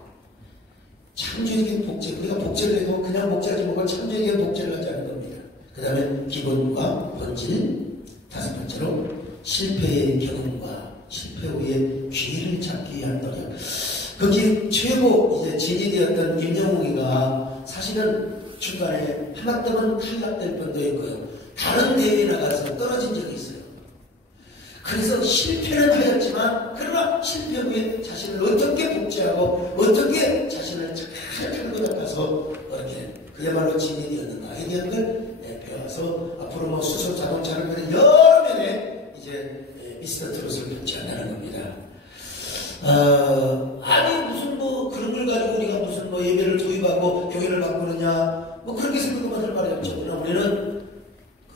창조적인 복제. 우리가 복제를 해도 그냥 복제하지 말고 창조적인 복제를 하자는 겁니다. 그 다음에 기본과 본질. 다섯 번째로 실패의 경험과 실패 후에 기회를 찾기 위한 노력. 거기 최고 이제 진이되었던 임영웅이가 사실은 중간에 하마터면 탈락될 뻔도 했고요. 다른 대회에 나가서 떨어진 적이 있어요. 그래서 실패는 하였지만 그러나 실패 후에 자신을 어떻게 복제하고 어떻게 자신을 잘 끌고 나가서 이렇게 그야말로 진이 되었는가에 대한 걸 배워서 앞으로 뭐 수소 자동차를 그런 여러 면에 이제 미스터 트롯을 복제한다는 겁니다. 아니 무슨 뭐 그런 걸 가지고 우리가 무슨 뭐 예배를 도입하고 교회를 바꾸느냐 뭐 그렇게 생각하면 할 말이 없죠. 그러나 우리는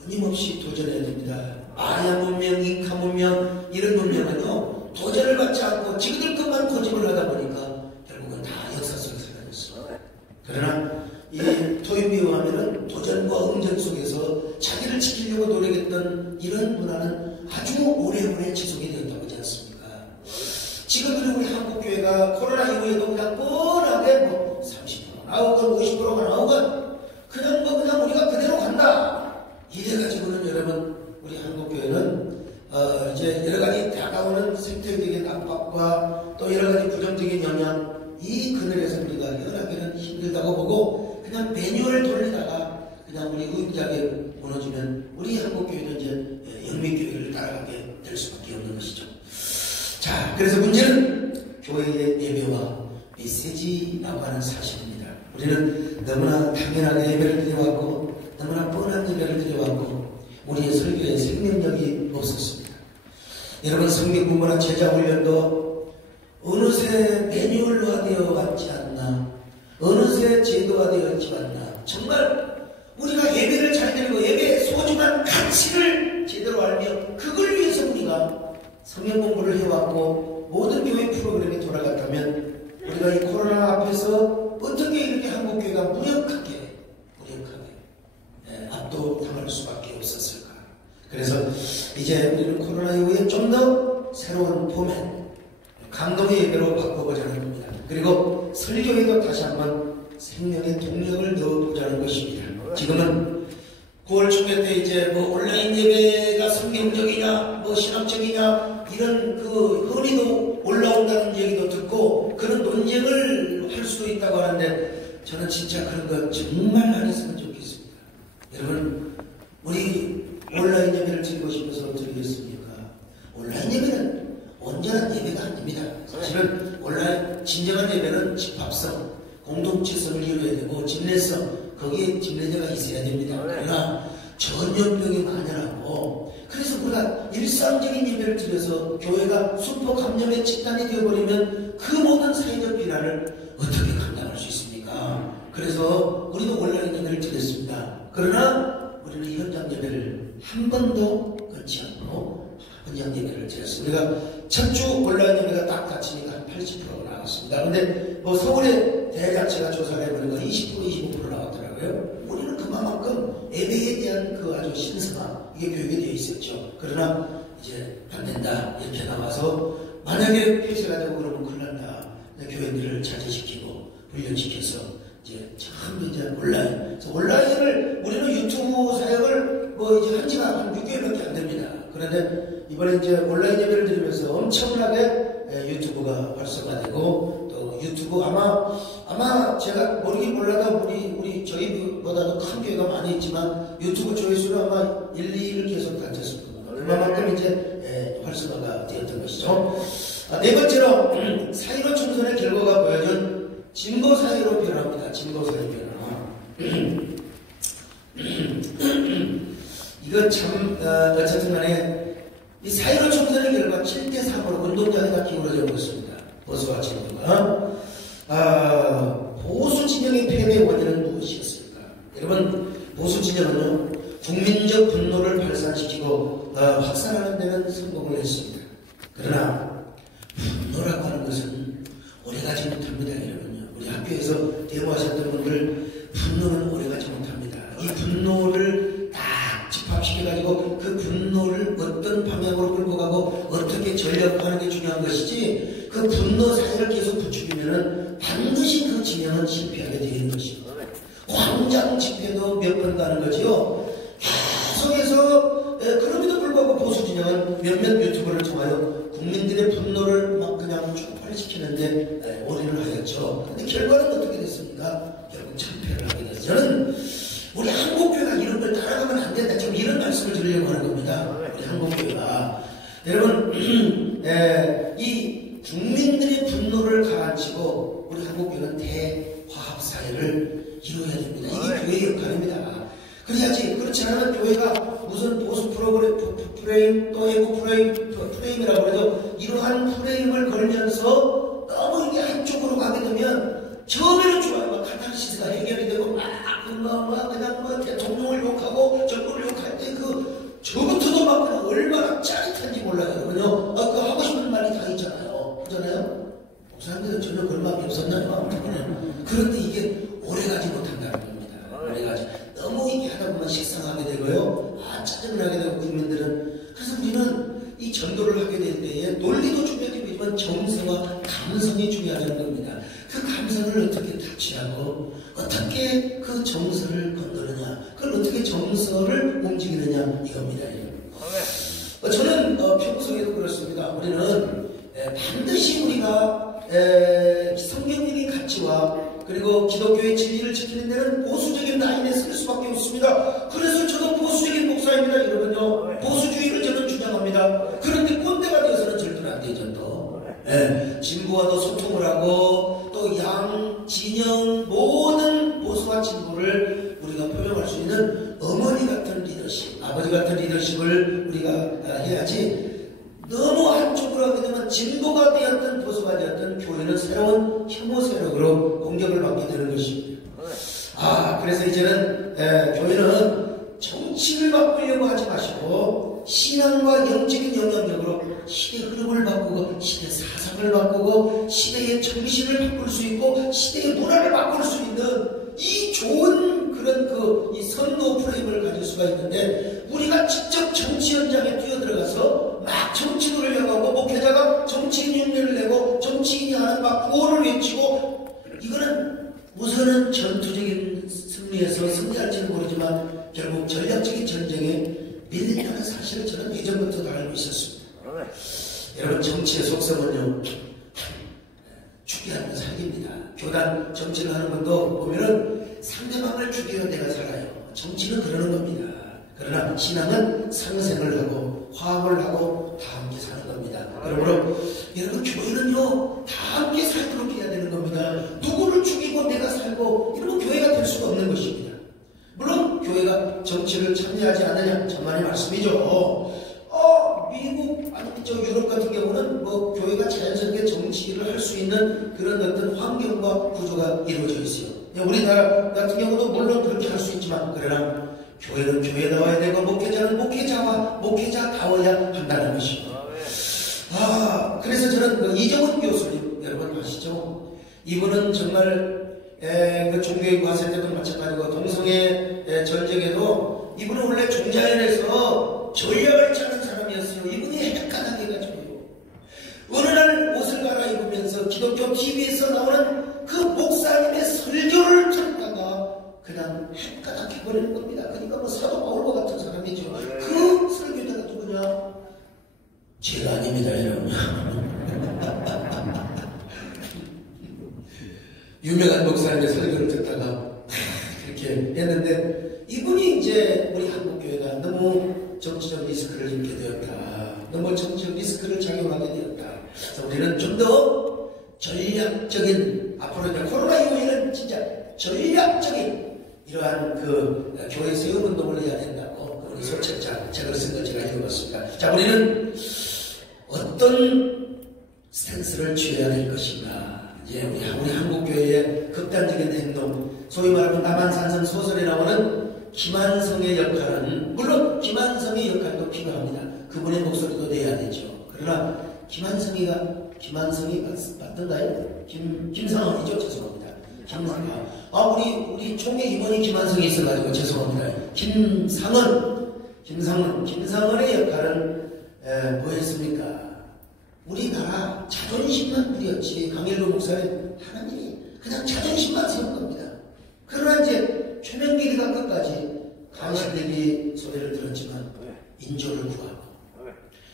끊임없이 도전해야 됩니다. 마야 문명, 잉카 문명 이런 문명은요 도전을 받지 않고 지그들 것만 고집을 하다 보니까 결국은 다 역사 속에 사라졌어. 그러나 이 토요미오 하면은 도전과 응전 속에서 자기를 지키려고 노력했던 이런 문화는 아주 오래오래 지속이 되었다고 하지 않습니까? 지금 우리 한국교회가 코로나 이후에도 그냥 뻔하게 뭐 30% 나오건 50%가 나오건 그냥 우리가 그대로 간다. 이래가지고는 여러분 우리 한국교회는 이제 여러가지 다가오는 생태적인 압박과 또 여러가지 부정적인 영향 이 그늘에서 우리가 연하기는 힘들다고 보고 그냥 매뉴얼 돌리다가 그냥 우리 의무자게 무너지면 우리 한국교회는 이제 영미교회를 따라가게 될 수밖에 없는 것이죠. 자, 그래서 문제는 교회의 예배와 메시지라고 하는 사실입니다. 우리는 너무나 당연하게 예배를 드려왔고 너무나 뻔한 예배를 드려왔고 우리의 설교에 생명력이 없었습니다. 여러분 성경 공부나 제자 훈련도 어느새 매뉴얼화되어 왔지 않나, 어느새 제도화되어 있지 않나. 정말 우리가 예배를 잘 드리고 예배의 소중한 가치를 제대로 알며 그걸 위해서 우리가 성경 공부를 해왔고 모든 교회 프로그램이 돌아갔다면 우리가 이 코로나 앞에서 어떻게 이렇게 한국교회가 무력하게 압도당할 수밖에 없었을까. 그래서 이제 우리는 코로나 이후에 좀 더 새로운 포맷, 감동의 예배로 바꿔보자는 겁니다. 그리고 설교에도 다시 한번 생명의 동력을 넣어보자는 것입니다. 지금은 9월 초에 때 이제 뭐 온라인 예배가 성경적이냐, 뭐 신학적이냐, 이런 그 흔히도 올라온다는 얘기도 듣고 그런 논쟁을 할 수도 있다고 하는데 저는 진짜 그런 거 정말 안 했으면 좋겠습니다. 여러분, 우리 온라인 예배를 드리고 싶어서 드리겠습니까? 온라인 예배는 온전한 예배가 아닙니다. 사실은 온라인 진정한 예배는 집합성, 공동체성을 이루어야 되고 집례성, 거기에 집례자가 있어야 됩니다. 그러나 전염병이 만연하고 그래서 우리가 일상적인 예배를 드려서 교회가 슈퍼 감염의 집단이 되어버리면 그 모든 사회적 비난을 어떻게 감당할 수 있습니까? 그래서 우리도 온라인 예배를 드렸습니다. 그러나 우리는 현장 예배를 한 번도 끊지 않고 현장 예배를 드렸습니다. 우리가 첫 주 온라인 예배가 딱 닫히니까 한 80%가 나왔습니다. 근데 뭐 서울의 대자체가 조사를 해보니까 20%, 25% 나왔더라고요. 우리는 그만큼 예배에 대한 그 아주 신성함, 이게 교육이 되어 있었죠. 그러나 이제 안 된다 이렇게 나와서 만약에 폐쇄가 되고 그러면 큰일 난다. 교회들을 자제시키고 훈련시켜서 이제 참 이제 온라인을 우리는 유튜브 사역을 뭐 이제 한 지가 한 6개월밖에 안 됩니다. 그런데 이번에 이제 온라인 예배를 드리면서 엄청나게 유튜브가 활성화되고 또 유튜브 아마 제가 모르긴 몰라도 우리 저희보다도 큰 교회가 많이 있지만 유튜브 조회수는 아마 1, 2를 계속 다쳤을 겁니다. 그만큼 이제 활성화가 되었던 것이죠. 네 번째로 4.15 총선의 결과가 보여준 진보 사회로 변합니다. 진보 사회 변화. 이건 참 어쨌든 간에 이 4.15 총선의 결과 7대3으로 운동장이 다 기울어져 버렸습니다. 보수와 진보가. 보수 진영의 패배의 원인은 무엇이었을까? 여러분, 보수 진영은요, 국민적 분노를 발산시키고 확산하는 데는 성공을 했습니다. 그러나 분노라고 하는 것은 오래가지 못합니다. 여러분요, 우리 학교에서 대모하셨던 분들, 분노는 오래가지 못합니다. 이 분노를 딱 집합시켜가지고 그 분노를 어떤 방향으로 끌고 가고 어떻게 전략화하는 게 중요한 것이지, 그 분노 사이를 계속 부추기면은 반드시 그 진영은 실패하게 되는 것입니다. 광장 집회도 몇 번 가는 거지요. 계속해서 그럼에도 불구하고 보수 진영은 몇몇 유튜브를 통하여 국민들의 분노를 막 그냥 촉발시키는데 올인을 하였죠. 근데 결과는 어떻게 됐습니까? 결국 참패를 하게 됐어요. 저는 우리 한국교회가 이런 걸 따라가면 안 된다. 좀 이런 말씀을 드리려고 하는 겁니다. 우리 한국교회가. 여러분, 이 국민들의 분노를 가라앉히고 우리 한국교회는 대화합사회를 이루어야 됩니다. 이게 교회의 역할입니다. 그래야지. 그렇지 않으면 교회가 무슨 보수 프레임, 또 에코 프레임이라고 해도 이러한 프레임을 걸면서 너무 이게 한쪽으로 가게 되면 처음에는 좋아요. 막 카타르시스가 해결이 되고 그냥 대통령을 욕하고 정부를 욕할 때 저부터도 막 그냥 얼마나 짜릿한지 몰라요. 그냥 그 하고 싶은 말이 다 있잖아요. 그잖아요. 목사님들은 전혀 그런 마음이 없었나요? 그런데 이게 오래가지 못한다는 겁니다. 오래가지. 너무 이렇게 하다 보면 식상하게 되고요. 짜증을 하게 되고 국민들은. 그래서 우리는 이 전도를 하게 될 때에 논리도 중요하지만 정서와 감성이 중요하다는 겁니다. 그 감성을 어떻게 타치하고 어떻게 그 정서를 건드느냐, 그걸 어떻게 정서를 움직이느냐 이겁니다. 저는 평소에도 그렇습니다. 우리는 반드시 우리가 성경적인 가치와 그리고 기독교의 진리를 지키는 데는 보수적인 라인에 설 수밖에 없습니다. 그래서 저도 보수적인 목사입니다. 여러분요, 보수주의를 저는 주장합니다. 그런데 꼰대가 되어서는 절대로 안 되죠. 또 진보와도 소통을 하고 또 양, 진영 모든 보수와 진보를 우리가 표명할 수 있는 어머니 같은 리더십, 아버지 같은 리더십을 우리가 해야지. 너무 한쪽으로 하게 되면 진보가 되었든 보수가 되었든 교회는 새로운 혐오 세력으로 공격을 받게 되는 것입니다. 그래서 이제는 교회는 정치를 바꾸려고 하지 마시고 신앙과 영적인 영향력으로 시대 흐름을 바꾸고 시대 사상을 바꾸고 시대의 정신을 바꿀 수 있고 시대의 문화를 바꿀 수 있는 이 좋은 그런 이 선도 프레임을 가질 수가 있는데, 우리가 직접 정치 현장에 뛰어들어가서 막 정치를 하려고 목회자가 정치인 흉내를 내고 정치인이 하는 막 구호를 외치고, 이거는 우선은 전투적인 승리에서 승리할지는 모르지만 결국 전략적인 전쟁에 밀린다는 사실을 저는 예전부터도 알고 있었습니다. 여러분, 정치의 속성은요, 죽여하는 살기입니다. 교단 정치를 하는 분도 보면은 상대방을 죽여야 내가 살아요. 정치는 그러는 겁니다. 그러나 신앙은 상생을 하고 화합을 하고 다 함께 사는 겁니다. 그러므로 여러분, 교회는요 다 함께 살도록 해야 되는 겁니다. 누구를 죽이고 내가 살고 이러면 교회가 될 수가 없는 것입니다. 물론 교회가 정치를 참여하지 않느냐, 천만의 말씀이죠. 미국 아니 유럽 같은 경우는 뭐 교회가 자연스럽게 정치를 할 수 있는 그런 어떤 환경과 구조가 이루어져 있어요. 우리나라 같은 경우도 물론 그렇게 할 수 있지만, 그러나 교회는 교회다워야 되고 목회자는 목회자다워야 한다는 것입니다. 그래서 저는 이정훈 교수님 여러분 아시죠? 이분은 정말 그 종교의 과세 때도 마찬가지고 동성애 전쟁에도 이분은 원래 종자연에서 전략을 짜는 사람이었어요. 이분이 헷갈하게 해가지고요. 어느 날 옷을 갈아입으면서 기독교 TV에서 목사님의 설교를 듣다가 그렇게 했는데, 이분이 이제 우리 한국교회가 너무 정치적 리스크를 입게 되었다. 너무 정치적 리스크를 작용하게 되었다. 그래서 우리는 좀 더 전략적인, 앞으로 이제 코로나 이후에는 진짜 전략적인 이러한 그 교회 세움 운동을 해야 된다고 우리 소책자 책을 쓴 걸 제가 읽어봤습니다. 자, 우리는 어떤 스탠스를 취해야 될 것인가. 이제 우리 한국교회의 극단적인 행동, 소위 말하면 남한산성 소설에 나오는 김한성의 역할은, 물론 김한성의 역할도 필요합니다. 그분의 목소리도 내야 되죠. 그러나 김한성이 맞던가요? 김상원이죠. 죄송합니다. 김상원. 우리 총회 임원이 김한성이 있어가지고 죄송합니다. 김상원의 역할은 뭐였습니까? 우리나라 자존심만 부렸지. 강일로 목사님 하나님이 그냥 자존심만 세운 겁니다. 그러나 이제 최명길이가 끝까지 간신대비 소리를 들었지만 인조를 구하고,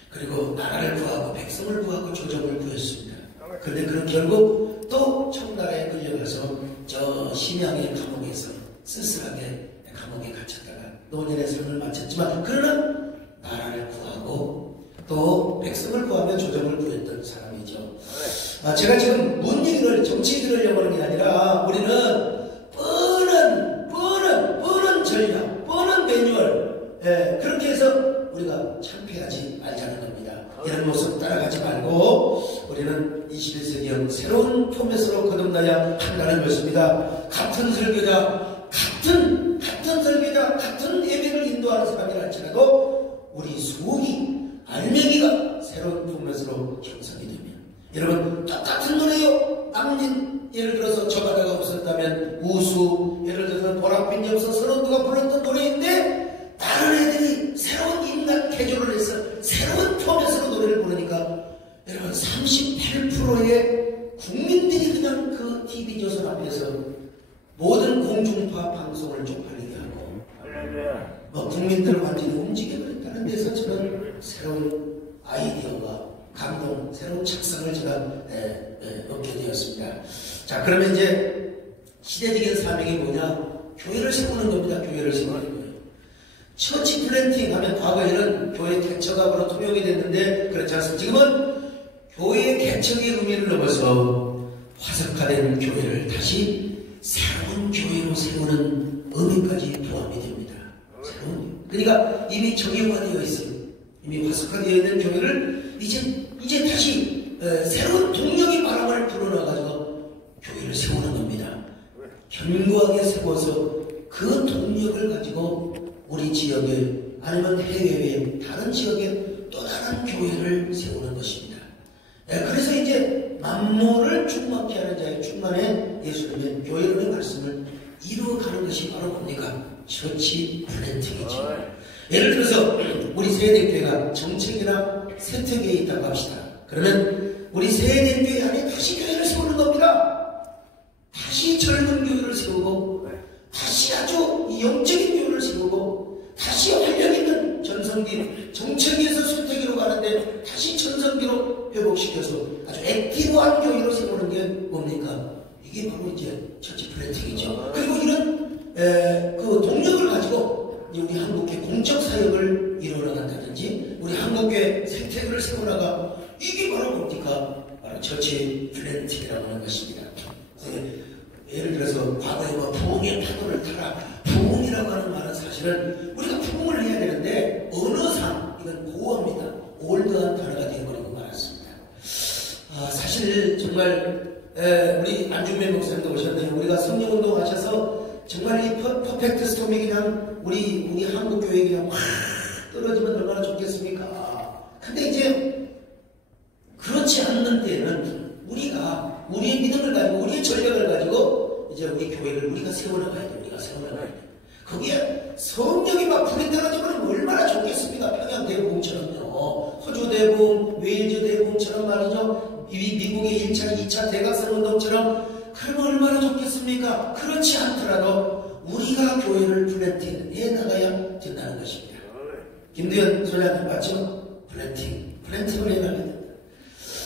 그리고 나라를 구하고 백성을 구하고 조정을 구했습니다. 그런데 그런 결국 또 청나라에 끌려가서 저 심양의 감옥에서 쓸쓸하게 감옥에 갇혔다가 노년의 삶을 마쳤지만, 그러나 나라를 구하고 또 백성을 구하며 조정을 구했던 사람이죠. 제가 지금 뭔 얘기를, 정치 얘기를 하려고 하는 게 아니라, 우리는 뻔한 전략, 뻔한 매뉴얼, 그렇게 해서 우리가 창피하지 말자는 겁니다. 이런 모습 따라가지 말고 우리는 21세기형 새로운 포맷으로 거듭나야 한다는 것입니다. 같은 설교자, 같은 예배를 인도하는 사람이라 할지라도 우리 수옥이, 알맹이가 새로운 포맷으로 형성이 되면, 여러분 똑같은 노래요. 예를 들어서 저 바다가 없었다면 우수, 예를 들어서 보랏빛이 없어서 누가 불렀던 노래인데, 다른 애들이 새로운 인간 개조를 해서 새로운 포맷으로 노래를 부르니까, 여러분 38%의 국민들이 그냥 그 TV조선 앞에서 모든 공중파 방송을 쪽팔리게 하고, 국민들을 완전히 움직여버렸다는 데서 저는 새로운 아이디어와 감동, 새로운 착상을 제가 얻게 되었습니다. 자, 그러면 이제 시대적인 사명이 뭐냐? 교회를 세우는 겁니다. 교회를 세우는 거예요. 처치 플랜팅 하면 과거에는 교회 개척학으로 통용이 됐는데, 그렇지 않습니다. 지금은 교회의 개척의 의미를 넘어서 화석화된 교회를 다시 새로운 교회로 세우는 의미까지 포함이 됩니다. 그러니까 이미 정형화되어 있어요. 이미 화석화되어 있는 교회를 이제 다시 새로운 동력의 바람을 불어넣어가지고 교회를 세우는 겁니다. 견고하게 세워서 그 동력을 가지고 우리 지역에, 아니면 해외에, 다른 지역에 또 다른 교회를 세우는 것입니다. 그래서 이제 만물을 충만케 하는 자의 충만에 예수님의 교회론의 말씀을 이루어가는 것이 바로 뭡니까? 처치 플랜팅이죠. 예를 들어서 우리 세대교회가 정책이나 세특에 있다고 합시다. 그러면 우리 세대교회 안에 다시 교회를 세우는 겁니다. 다시 젊은 교회를 세우고, 다시 아주 영적인 교회를 세우고, 다시 활력 있는 전성기, 정책에서 수태기로 가는데 다시 전성기로 회복시켜서 아주 액티브한 교회로 세우는 게 뭡니까? 이게 바로 이제 처치 플랜팅이죠. 그리고 이런 그 동력을 가지고 우리 한국의 공적 사역을 이루어나간다든지, 우리 한국의 생태계를 세워나가, 이게 바로 뭡니까? 바로 처치 플랜팅이라고 하는 것입니다. 예를 들어서 과거에 부흥의 파도를 타라, 부흥이라고 하는 말은 사실은 우리가 부흥을 해야 되는데 언어상 이건 고어입니다. 올드한 단어가 되어버리고 말았습니다. 사실 정말 우리 안중면 목사님도 오셨네요. 우리가 성령운동 하셔서 정말 이 퍼펙트 스톰이 그냥 우리 한국교회에 그냥 확 떨어지면 얼마나 좋겠습니까? 근데 이제 그렇지 않는 때에는 우리가 우리의 믿음을 가지고, 우리의 전략을 가지고 이제 우리 교회를 우리가 세워나가야 돼. 우리가 세워나가야 돼. 거기에 성령이 막 불이 떨어지면 얼마나 좋겠습니까? 평양 대부흥처럼요. 호주 대부흥, 웨일즈 대부흥처럼 말이죠. 미국의 1차, 2차 대각성 운동처럼, 그러면 얼마나 좋겠습니까? 그렇지 않더라도 우리가 교회를 플랜팅해 나가야 된다는 것입니다. 김두현 소장님 맞죠? 플랜팅을 해 나가야 됩니다.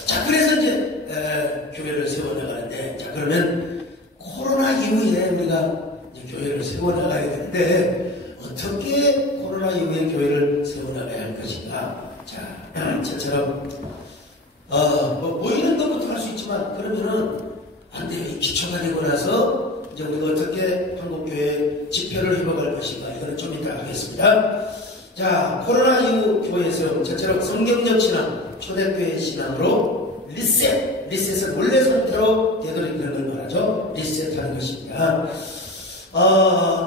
자, 그래서 이제 교회를 세워나가는데, 자, 그러면 코로나 어떻게 코로나 이후에 교회를 세워나가야 할 것인가. 자, 저처럼 모이는 것부터 할 수 있지만 그러면은 안 돼요. 이 기초가 되고 나서 이제 우리가 어떻게 한국교회 지표를 회복할 것인가. 이거는 좀 이따 하겠습니다. 자, 코로나 이후 교회에서 저처럼 성경적 신앙, 초대교회 신앙으로 리셋을 원래 상태로 되돌리는 걸 말하죠. 리셋하는 것입니다.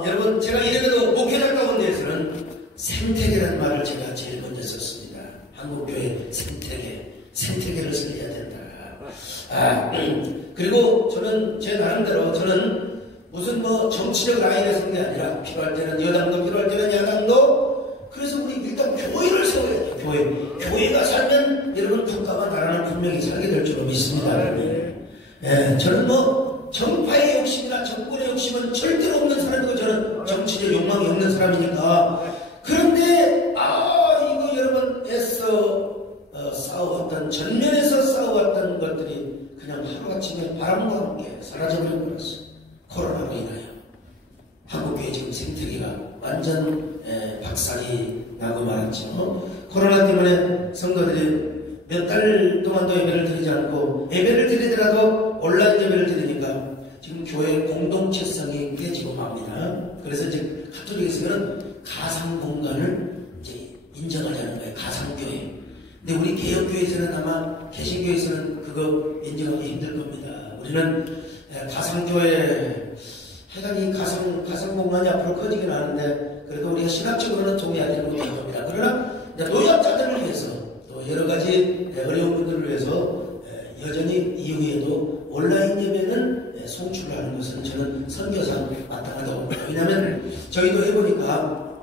여러분, 제가 이래도 목회자 가운데에서는 생태계라는 말을 제가 제일 먼저 썼습니다. 한국교회 생태계를 써야 된다. 그리고 저는 제 나름대로 저는 무슨 정치적 라인에 선 게 아니라 필요할 때는 여당도 필요할 때는 야당도 그래서 우리 일단 교회를 세워야 돼요. 교회가 살면 여러분 국가와 나라는 분명히 살게 될 줄로 믿습니다. 저는 정파의 욕심이나 정권의 욕심은 절대로 없는 사람이고 저는 정치적 욕망이 없는 사람이니까. 그런데 이거 여러분 애써 싸워왔던 전면에서 싸워왔던 것들이 그냥 하루아침에 바람과 함께 사라져버리고 말았어. 코로나로 인하여 한국교회 지금 생태계가 완전 박살이 나고 말았죠. 코로나 때문에 성도들이 몇 달 동안도 예배를 드리지 않고 예배를 드리더라도 온라인 예배를 드리니까 지금 교회 공동체성이 깨지고 맙니다. 그래서 이제 가톨릭에서는 가상 공간을 이제 인정하자는 거예요. 가상교회. 근데 우리 개혁교회에서는 아마 개신교회에서는 그거 인정하기 힘들 겁니다. 우리는 가상교회 하여간 이 가상 공간이 앞으로 커지긴 하는데 그래도 우리가 신학적으로는 동의하지 못할 겁니다. 그러나 노약자들을 위해서 또 여러 가지 어려운 분들을 위해서 여전히 이후에도 온라인 예배는 송출하는 것은 저는 선교상 마땅하다고 봅니다. 왜냐하면 저희도 해보니까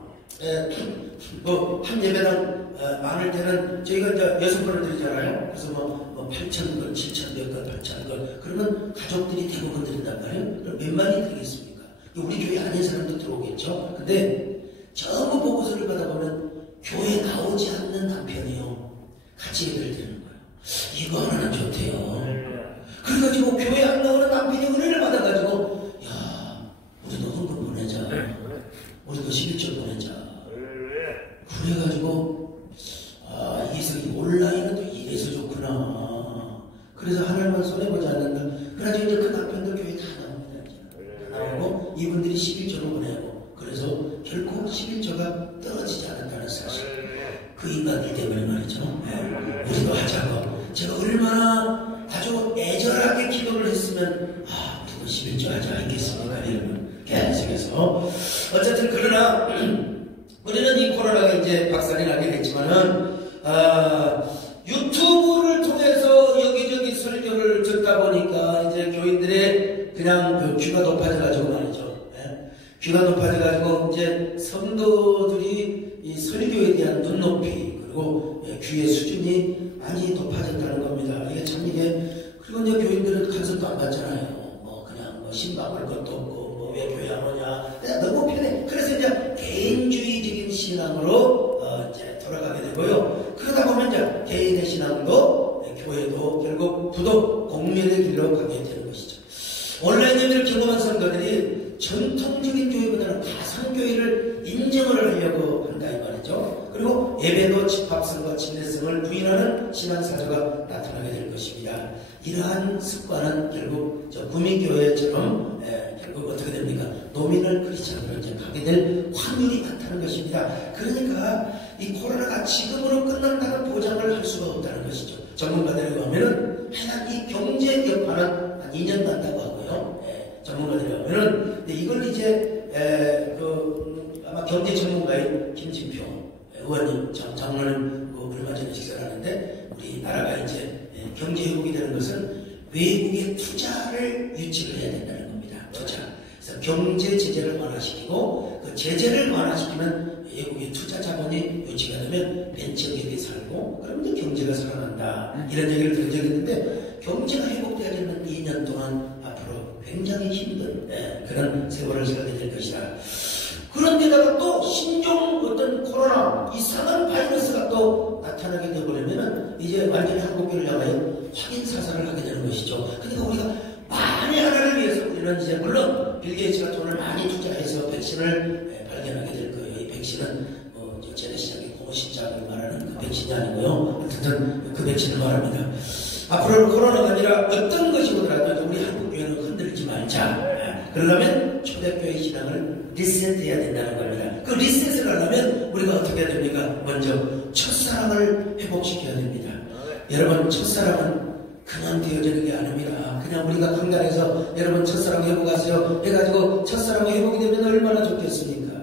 한 예배당 많을 때는 저희가 이제 6번을 드리잖아요. 그래서 8,000건, 7,100건, 8,000건 그러면 가족들이 대부분 드린단 말이에요. 그럼 몇 만이 드리겠습니까? 우리 교회 아닌 사람도 들어오겠죠. 근데 전부 보고서를 받아보면 교회 나오지 않는 남편이요 같이 예배를 드리는 거예요. 이거 하나는 좋대요. 그래가지고 교회 안 나오는 남편이 은혜를 받아가지고 야 우리도 헌금 보내자, 우리도 11조 보내자. 그래가지고 이게 온라인은 또 이래서 좋구나. 그래서 하나님만 손해보지 않는다. 그래가지고 이제 그 남편도 교회 다 나옵니다. 다 나오고 이분들이 11조를 보내고 그래서 결코 11조가 떨어지지 않는다는 사실. 그 인간들 때문에 말이죠. 우리도 하자고. 제가 얼마나 아주 애절하게 기도를 했으면 우리도 11조 하지 않겠습니까? 여러분. 계속해서 어쨌든 그러나 우리는 이 코로나가 이제 박살이 나게 됐지만은 유튜브를 통해서 여기저기 설교를 듣다 보니까 이제 교인들의 그냥 그 귀가 높아져가지고 말이죠. 귀가 높아져가지고 이제 성도들이 이 설교에 대한 눈높이 그리고 귀의 수준이 많이 높아졌다는 겁니다. 이게 참 그리고 이제 교인들은 간섭도 안 받잖아요. 그냥 신방 할 것도 없고 왜 교회 안 오냐. 너무 편해. 그래서 이제 개인주의적인 신앙으로 이제 돌아가게 되고요. 그러다 보면 이제 개인의 신앙도 교회도 결국 부도 공멸의 길로 가게 되는 것이죠. 온라인 예배를 경험한 성도들이 전통적인 교회보다는 가상교회를 인정을 하려고 한다 이 말이죠. 그리고 예배도 집합성과 진례성을 부인하는 신앙사조가 나타나게 될 것입니다. 이러한 습관은 결국 구민교회처럼 결국 어떻게 됩니까? 노민을 크리스찬으로 이제 가게 될 확률이 많다는 것입니다. 그러니까 이 코로나가 지금으로 끝난다는 보장을 할 수가 없다는 것이죠. 전문가들에 의하면은 하여간 이 경제 여파는 한 2년 난다고 하고요. 전문가들에 의하면은 이걸 이제 아마 경제 전문가인 김진표 의원님 장로는 얼마 전에 식사를 하는데 우리 나라가 이제 경제 회복이 되는 것은 외국의 투자를 유치를 해야 된다는 겁니다. 투자. 그래서 경제 제재를 완화시키고 그 제재를 완화시키면 외국의 투자 자본이 유치가 되면 벤처 기업이 살고 그러면 이제 경제가 살아난다. 이런 얘기를 들은 적이 있는데 경제가 회복되려면 2년 동안 앞으로 굉장히 힘든 그런 세월을 살게 될 것이다. 그런데다가 또 신종 어떤 코로나 이상한 바이러스가 또 나타나게 되어버리면 이제 완전히 한국교를 향하여 확인 사살을 하게 되는 것이죠. 그러니까 우리가 만에 하나를 위해서 우리는 이제 물론 빌 게이츠가 돈을 많이 투자해서 백신을 발견하게 될 거예요. 이 백신은 재래시장의 고신장을 말하는 그 백신이 아니고요. 어쨌든 그 백신을 말합니다. 앞으로는 코로나가 아니라 어떤 것이 오더라도 우리 한국교회는 흔들지 말자. 그러려면 초대교회 신앙을 리셋해야 된다는 겁니다. 그 리셋을 하려면 우리가 어떻게 해야 됩니까? 먼저 첫사랑을 회복시켜야 됩니다. 여러분, 첫사랑은 그냥 되어지는 게 아닙니다. 그냥 우리가 강단에서 여러분 첫사랑 회복하세요 해가지고 첫사랑 회복이 되면 얼마나 좋겠습니까?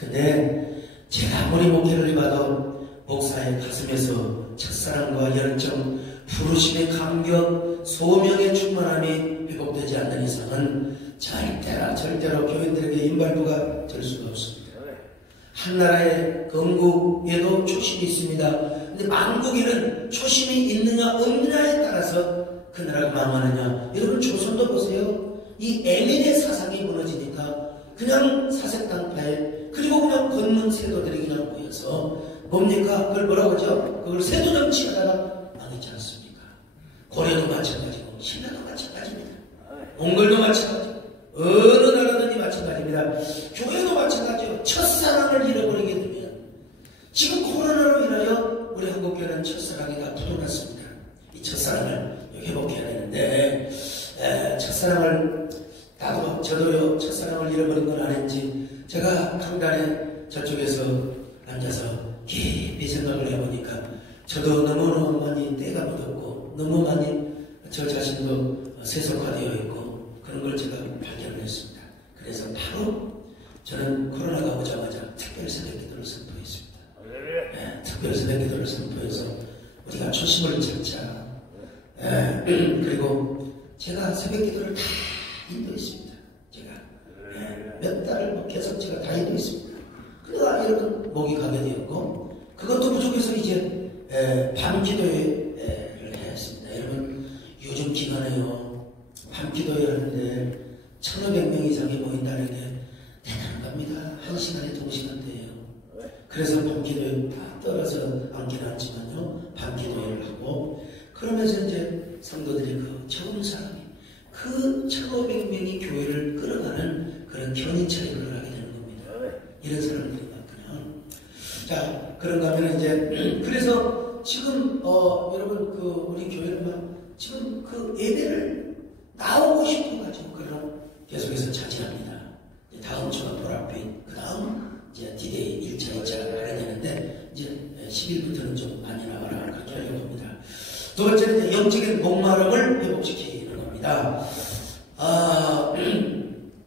근데 제가 아무리 목회를 해봐도 목사의 가슴에서 첫사랑과 열정, 부르심의 감격, 소명의 충만함이 회복되지 않는 이상은 절대로 교인들에게 인발부가 될 수가 없습니다. 한 나라의 건국에도 초심이 있습니다. 근데 만국에는 초심이 있느냐 없느냐에 따라서 그 나라가 망하느냐. 여러분 조선도 보세요. 이 애민의 사상이 무너지니까 그냥 사색당파에 그리고 그냥 걷는 세도들이 그냥 모여서 뭡니까? 그걸 뭐라고 하죠? 그걸 세도 정치하다가 망했지 않습니까? 고려도 마찬가지고 신라도 마찬가지입니다. 몽골도 마찬가지고 어느 나라든지 마찬가지입니다. 교회도 마찬가지예요. 첫사랑을 잃어버리게 되면 지금 코로나로 인하여 우리 한국교회는 첫사랑이 다 부도났습니다. 이 첫사랑을 회복해야 되는데 첫사랑을 저도요 첫사랑을 잃어버린 건 아닌지 제가 강단에 저쪽에서 앉아서 깊이 생각을 해보니까 저도 너무 많이 때가 묻었고 너무 많이 저 자신도 세속화되어 있고 그런 걸 제가 발견을 했습니다. 그래서 바로 저는 코로나가 오자마자 특별 새벽기도를 선포했습니다. 특별 새벽기도를 선포해서 우리가 초심을 찾자. 그리고 제가 새벽기도를 다 인도했습니다. 제가 몇 달을 계속 제가 다 인도했습니다. 그러다 여러분 목이 가게 되었고 그것도 부족해서 이제 밤기도회를 해야 했습니다. 여러분 요즘 기간에요 밤기도회 하는데 1,500명 이상이 모인다는 게 대단한 겁니다. 1시간에 2시간대예요. 그래서 밤기도회 다 떨어져 앉긴 않지만요 밤기도회를 하고 그러면서 이제 성도들이 그 적은 사람이 그 1,500명이 교회를 끌어가는 그런 견인 차이를 하게 되는 겁니다. 이런 사람들이 많군요. 자, 그런가 하면 이제 그래서 지금 여러분 우리 교회는 지금 그 예배를 나오고 싶어가지고 그럼 계속해서 차지합니다. 다음 주가 보랏빛, 그 다음 이제 D-Day 1차, 2차 하게 되는데 이제 10일부터는 좀 많이 나가라 그렇게 하려고 합니다. 두 번째는 이제 영적인 목마름을 회복시키는 겁니다.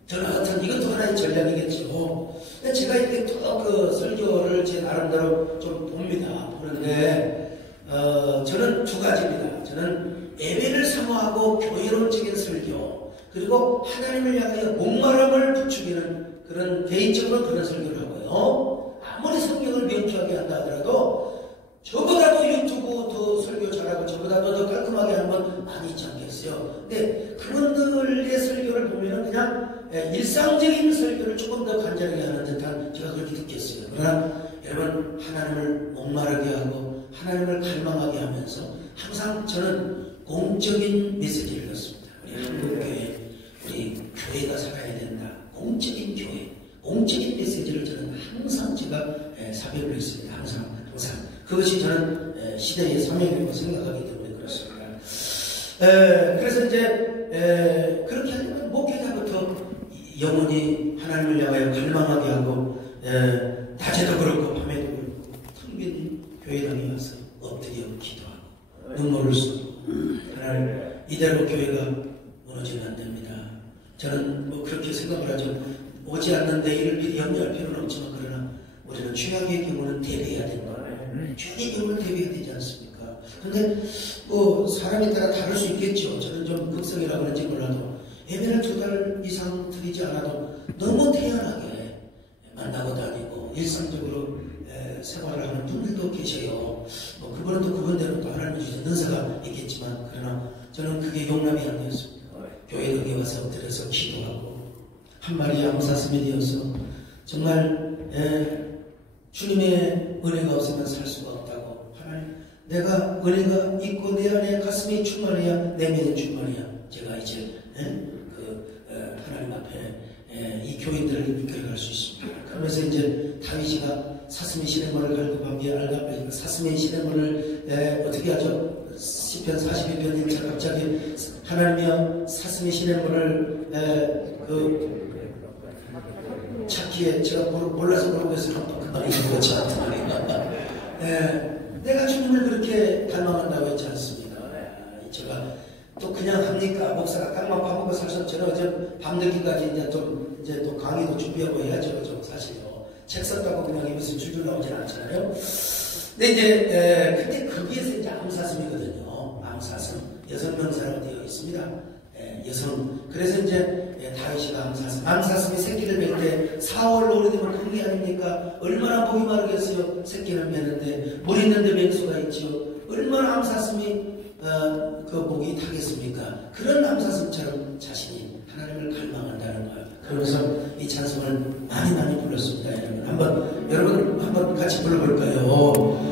저는 하여튼 이것도 하나의 전략이겠죠. 근데 제가 이렇게 또 그 설교를 제 나름대로 좀 봅니다. 보는데, 저는 두 가지입니다. 저는 예배를 사모하고 교회론적인 설교, 그리고 하나님을 향하여 목마름을 부추기는 그런 개인적으로 그런 설교를 하고요. 아무리 성경을 명쾌하게 한다 하더라도 저보다도 유튜브 더 설교 잘하고 저보다도 더 깔끔하게 하는 건 많이 있지 않겠어요. 근데 그분들의 설교를 보면 그냥 일상적인 설교를 조금 더 간절하게 하는 듯한 제가 그렇게 느꼈어요. 그러나 여러분 하나님을 목마르게 하고 하나님을 갈망하게 하면서 항상 저는 공적인 메시지를 넣습니다. 우리 한국교회, 우리 교회가 살아야 된다. 공적인 교회, 공적인 메시지를 저는 항상 제가 사별을 했습니다. 항상. 그것이 저는 시대의 사명이라고 생각하기 때문에 그렇습니다. 그래서 이제 그렇게 하려면 목회자부터 영원히 하나님을 향하여 갈망하게 하고 낮에도 그렇고 밤에도 그렇고 텅 빈 교회당에 와서 엎드려 기도하고 눈물을 쏟고 하나님 이대로 교회가 무너지면 안 됩니다. 저는 뭐 그렇게 생각을 하죠. 오지 않는 내일을 미리 염려할 필요는 없지만 그러나 우리는 최악의 경우는 대비해야 된다. 최악의 경우는 대비해야 되지 않습니까? 근데 뭐 사람에 따라 다를 수 있겠죠. 저는 좀 극성이라고 하는지 몰라도 예배를 2달 이상 드리지 않아도 너무 태연하게 만나고 다니고 일상적으로 생활을 하는 분들도 계세요. 뭐 그분은 또 그분대로 또 하나님이 주신 은사가 있겠지만 그러나 저는 그게 용납이 안 되었습니다. 교회 덕에 와서 엎드려서 기도하고 한 마리 암사슴이 되어서 정말 주님의 은혜가 없으면 살 수가 없다고. 하나님 내가 은혜가 있고 내 안에 가슴이 충만해야 내면이 충만해야 제가 이제 하나님 앞에 이 교인들을 이끌어갈 수 있습니다. 그러면서 이제 다윗이가 사슴의 시냇물을 갈급하기에 알갑하니까 사슴의 시냇물을 어떻게 하죠? 시편 42편 1절 갑자기 하나님이여 사슴의 시냇물을 찾기에 제가 몰라서 그러고 해서 그만 있는 거죠. 내가 주님을 그렇게 닮아간다고 했지 않습니까? 제가 또 그냥 합니까? 목사가 깡만 파먹고 살서 저는 어제 밤늦게까지 이제 또 강의도 준비하고 해야죠. 저 사실요. 책 썼다고 그냥 입에서 줄줄 나오진 않잖아요. 근데 이제 근데 거기에서 이제 암사슴이거든요. 암사슴 여성 명사로 되어 있습니다. 여성. 그래서 이제 다윗이가 암사슴이 새끼를 맺을 때 4월 오래되면 큰 게 아닙니까? 얼마나 복이 마르겠어요. 새끼를 맺는데 물 있는데 맹수가 있지요. 얼마나 암사슴이 그 복이 타겠습니까? 그런 암사슴처럼 자신이 하나님을 갈망한다는 거예요. 그러면서 이 찬송을 많이 불렀습니다. 여러분 한번 같이 불러볼까요?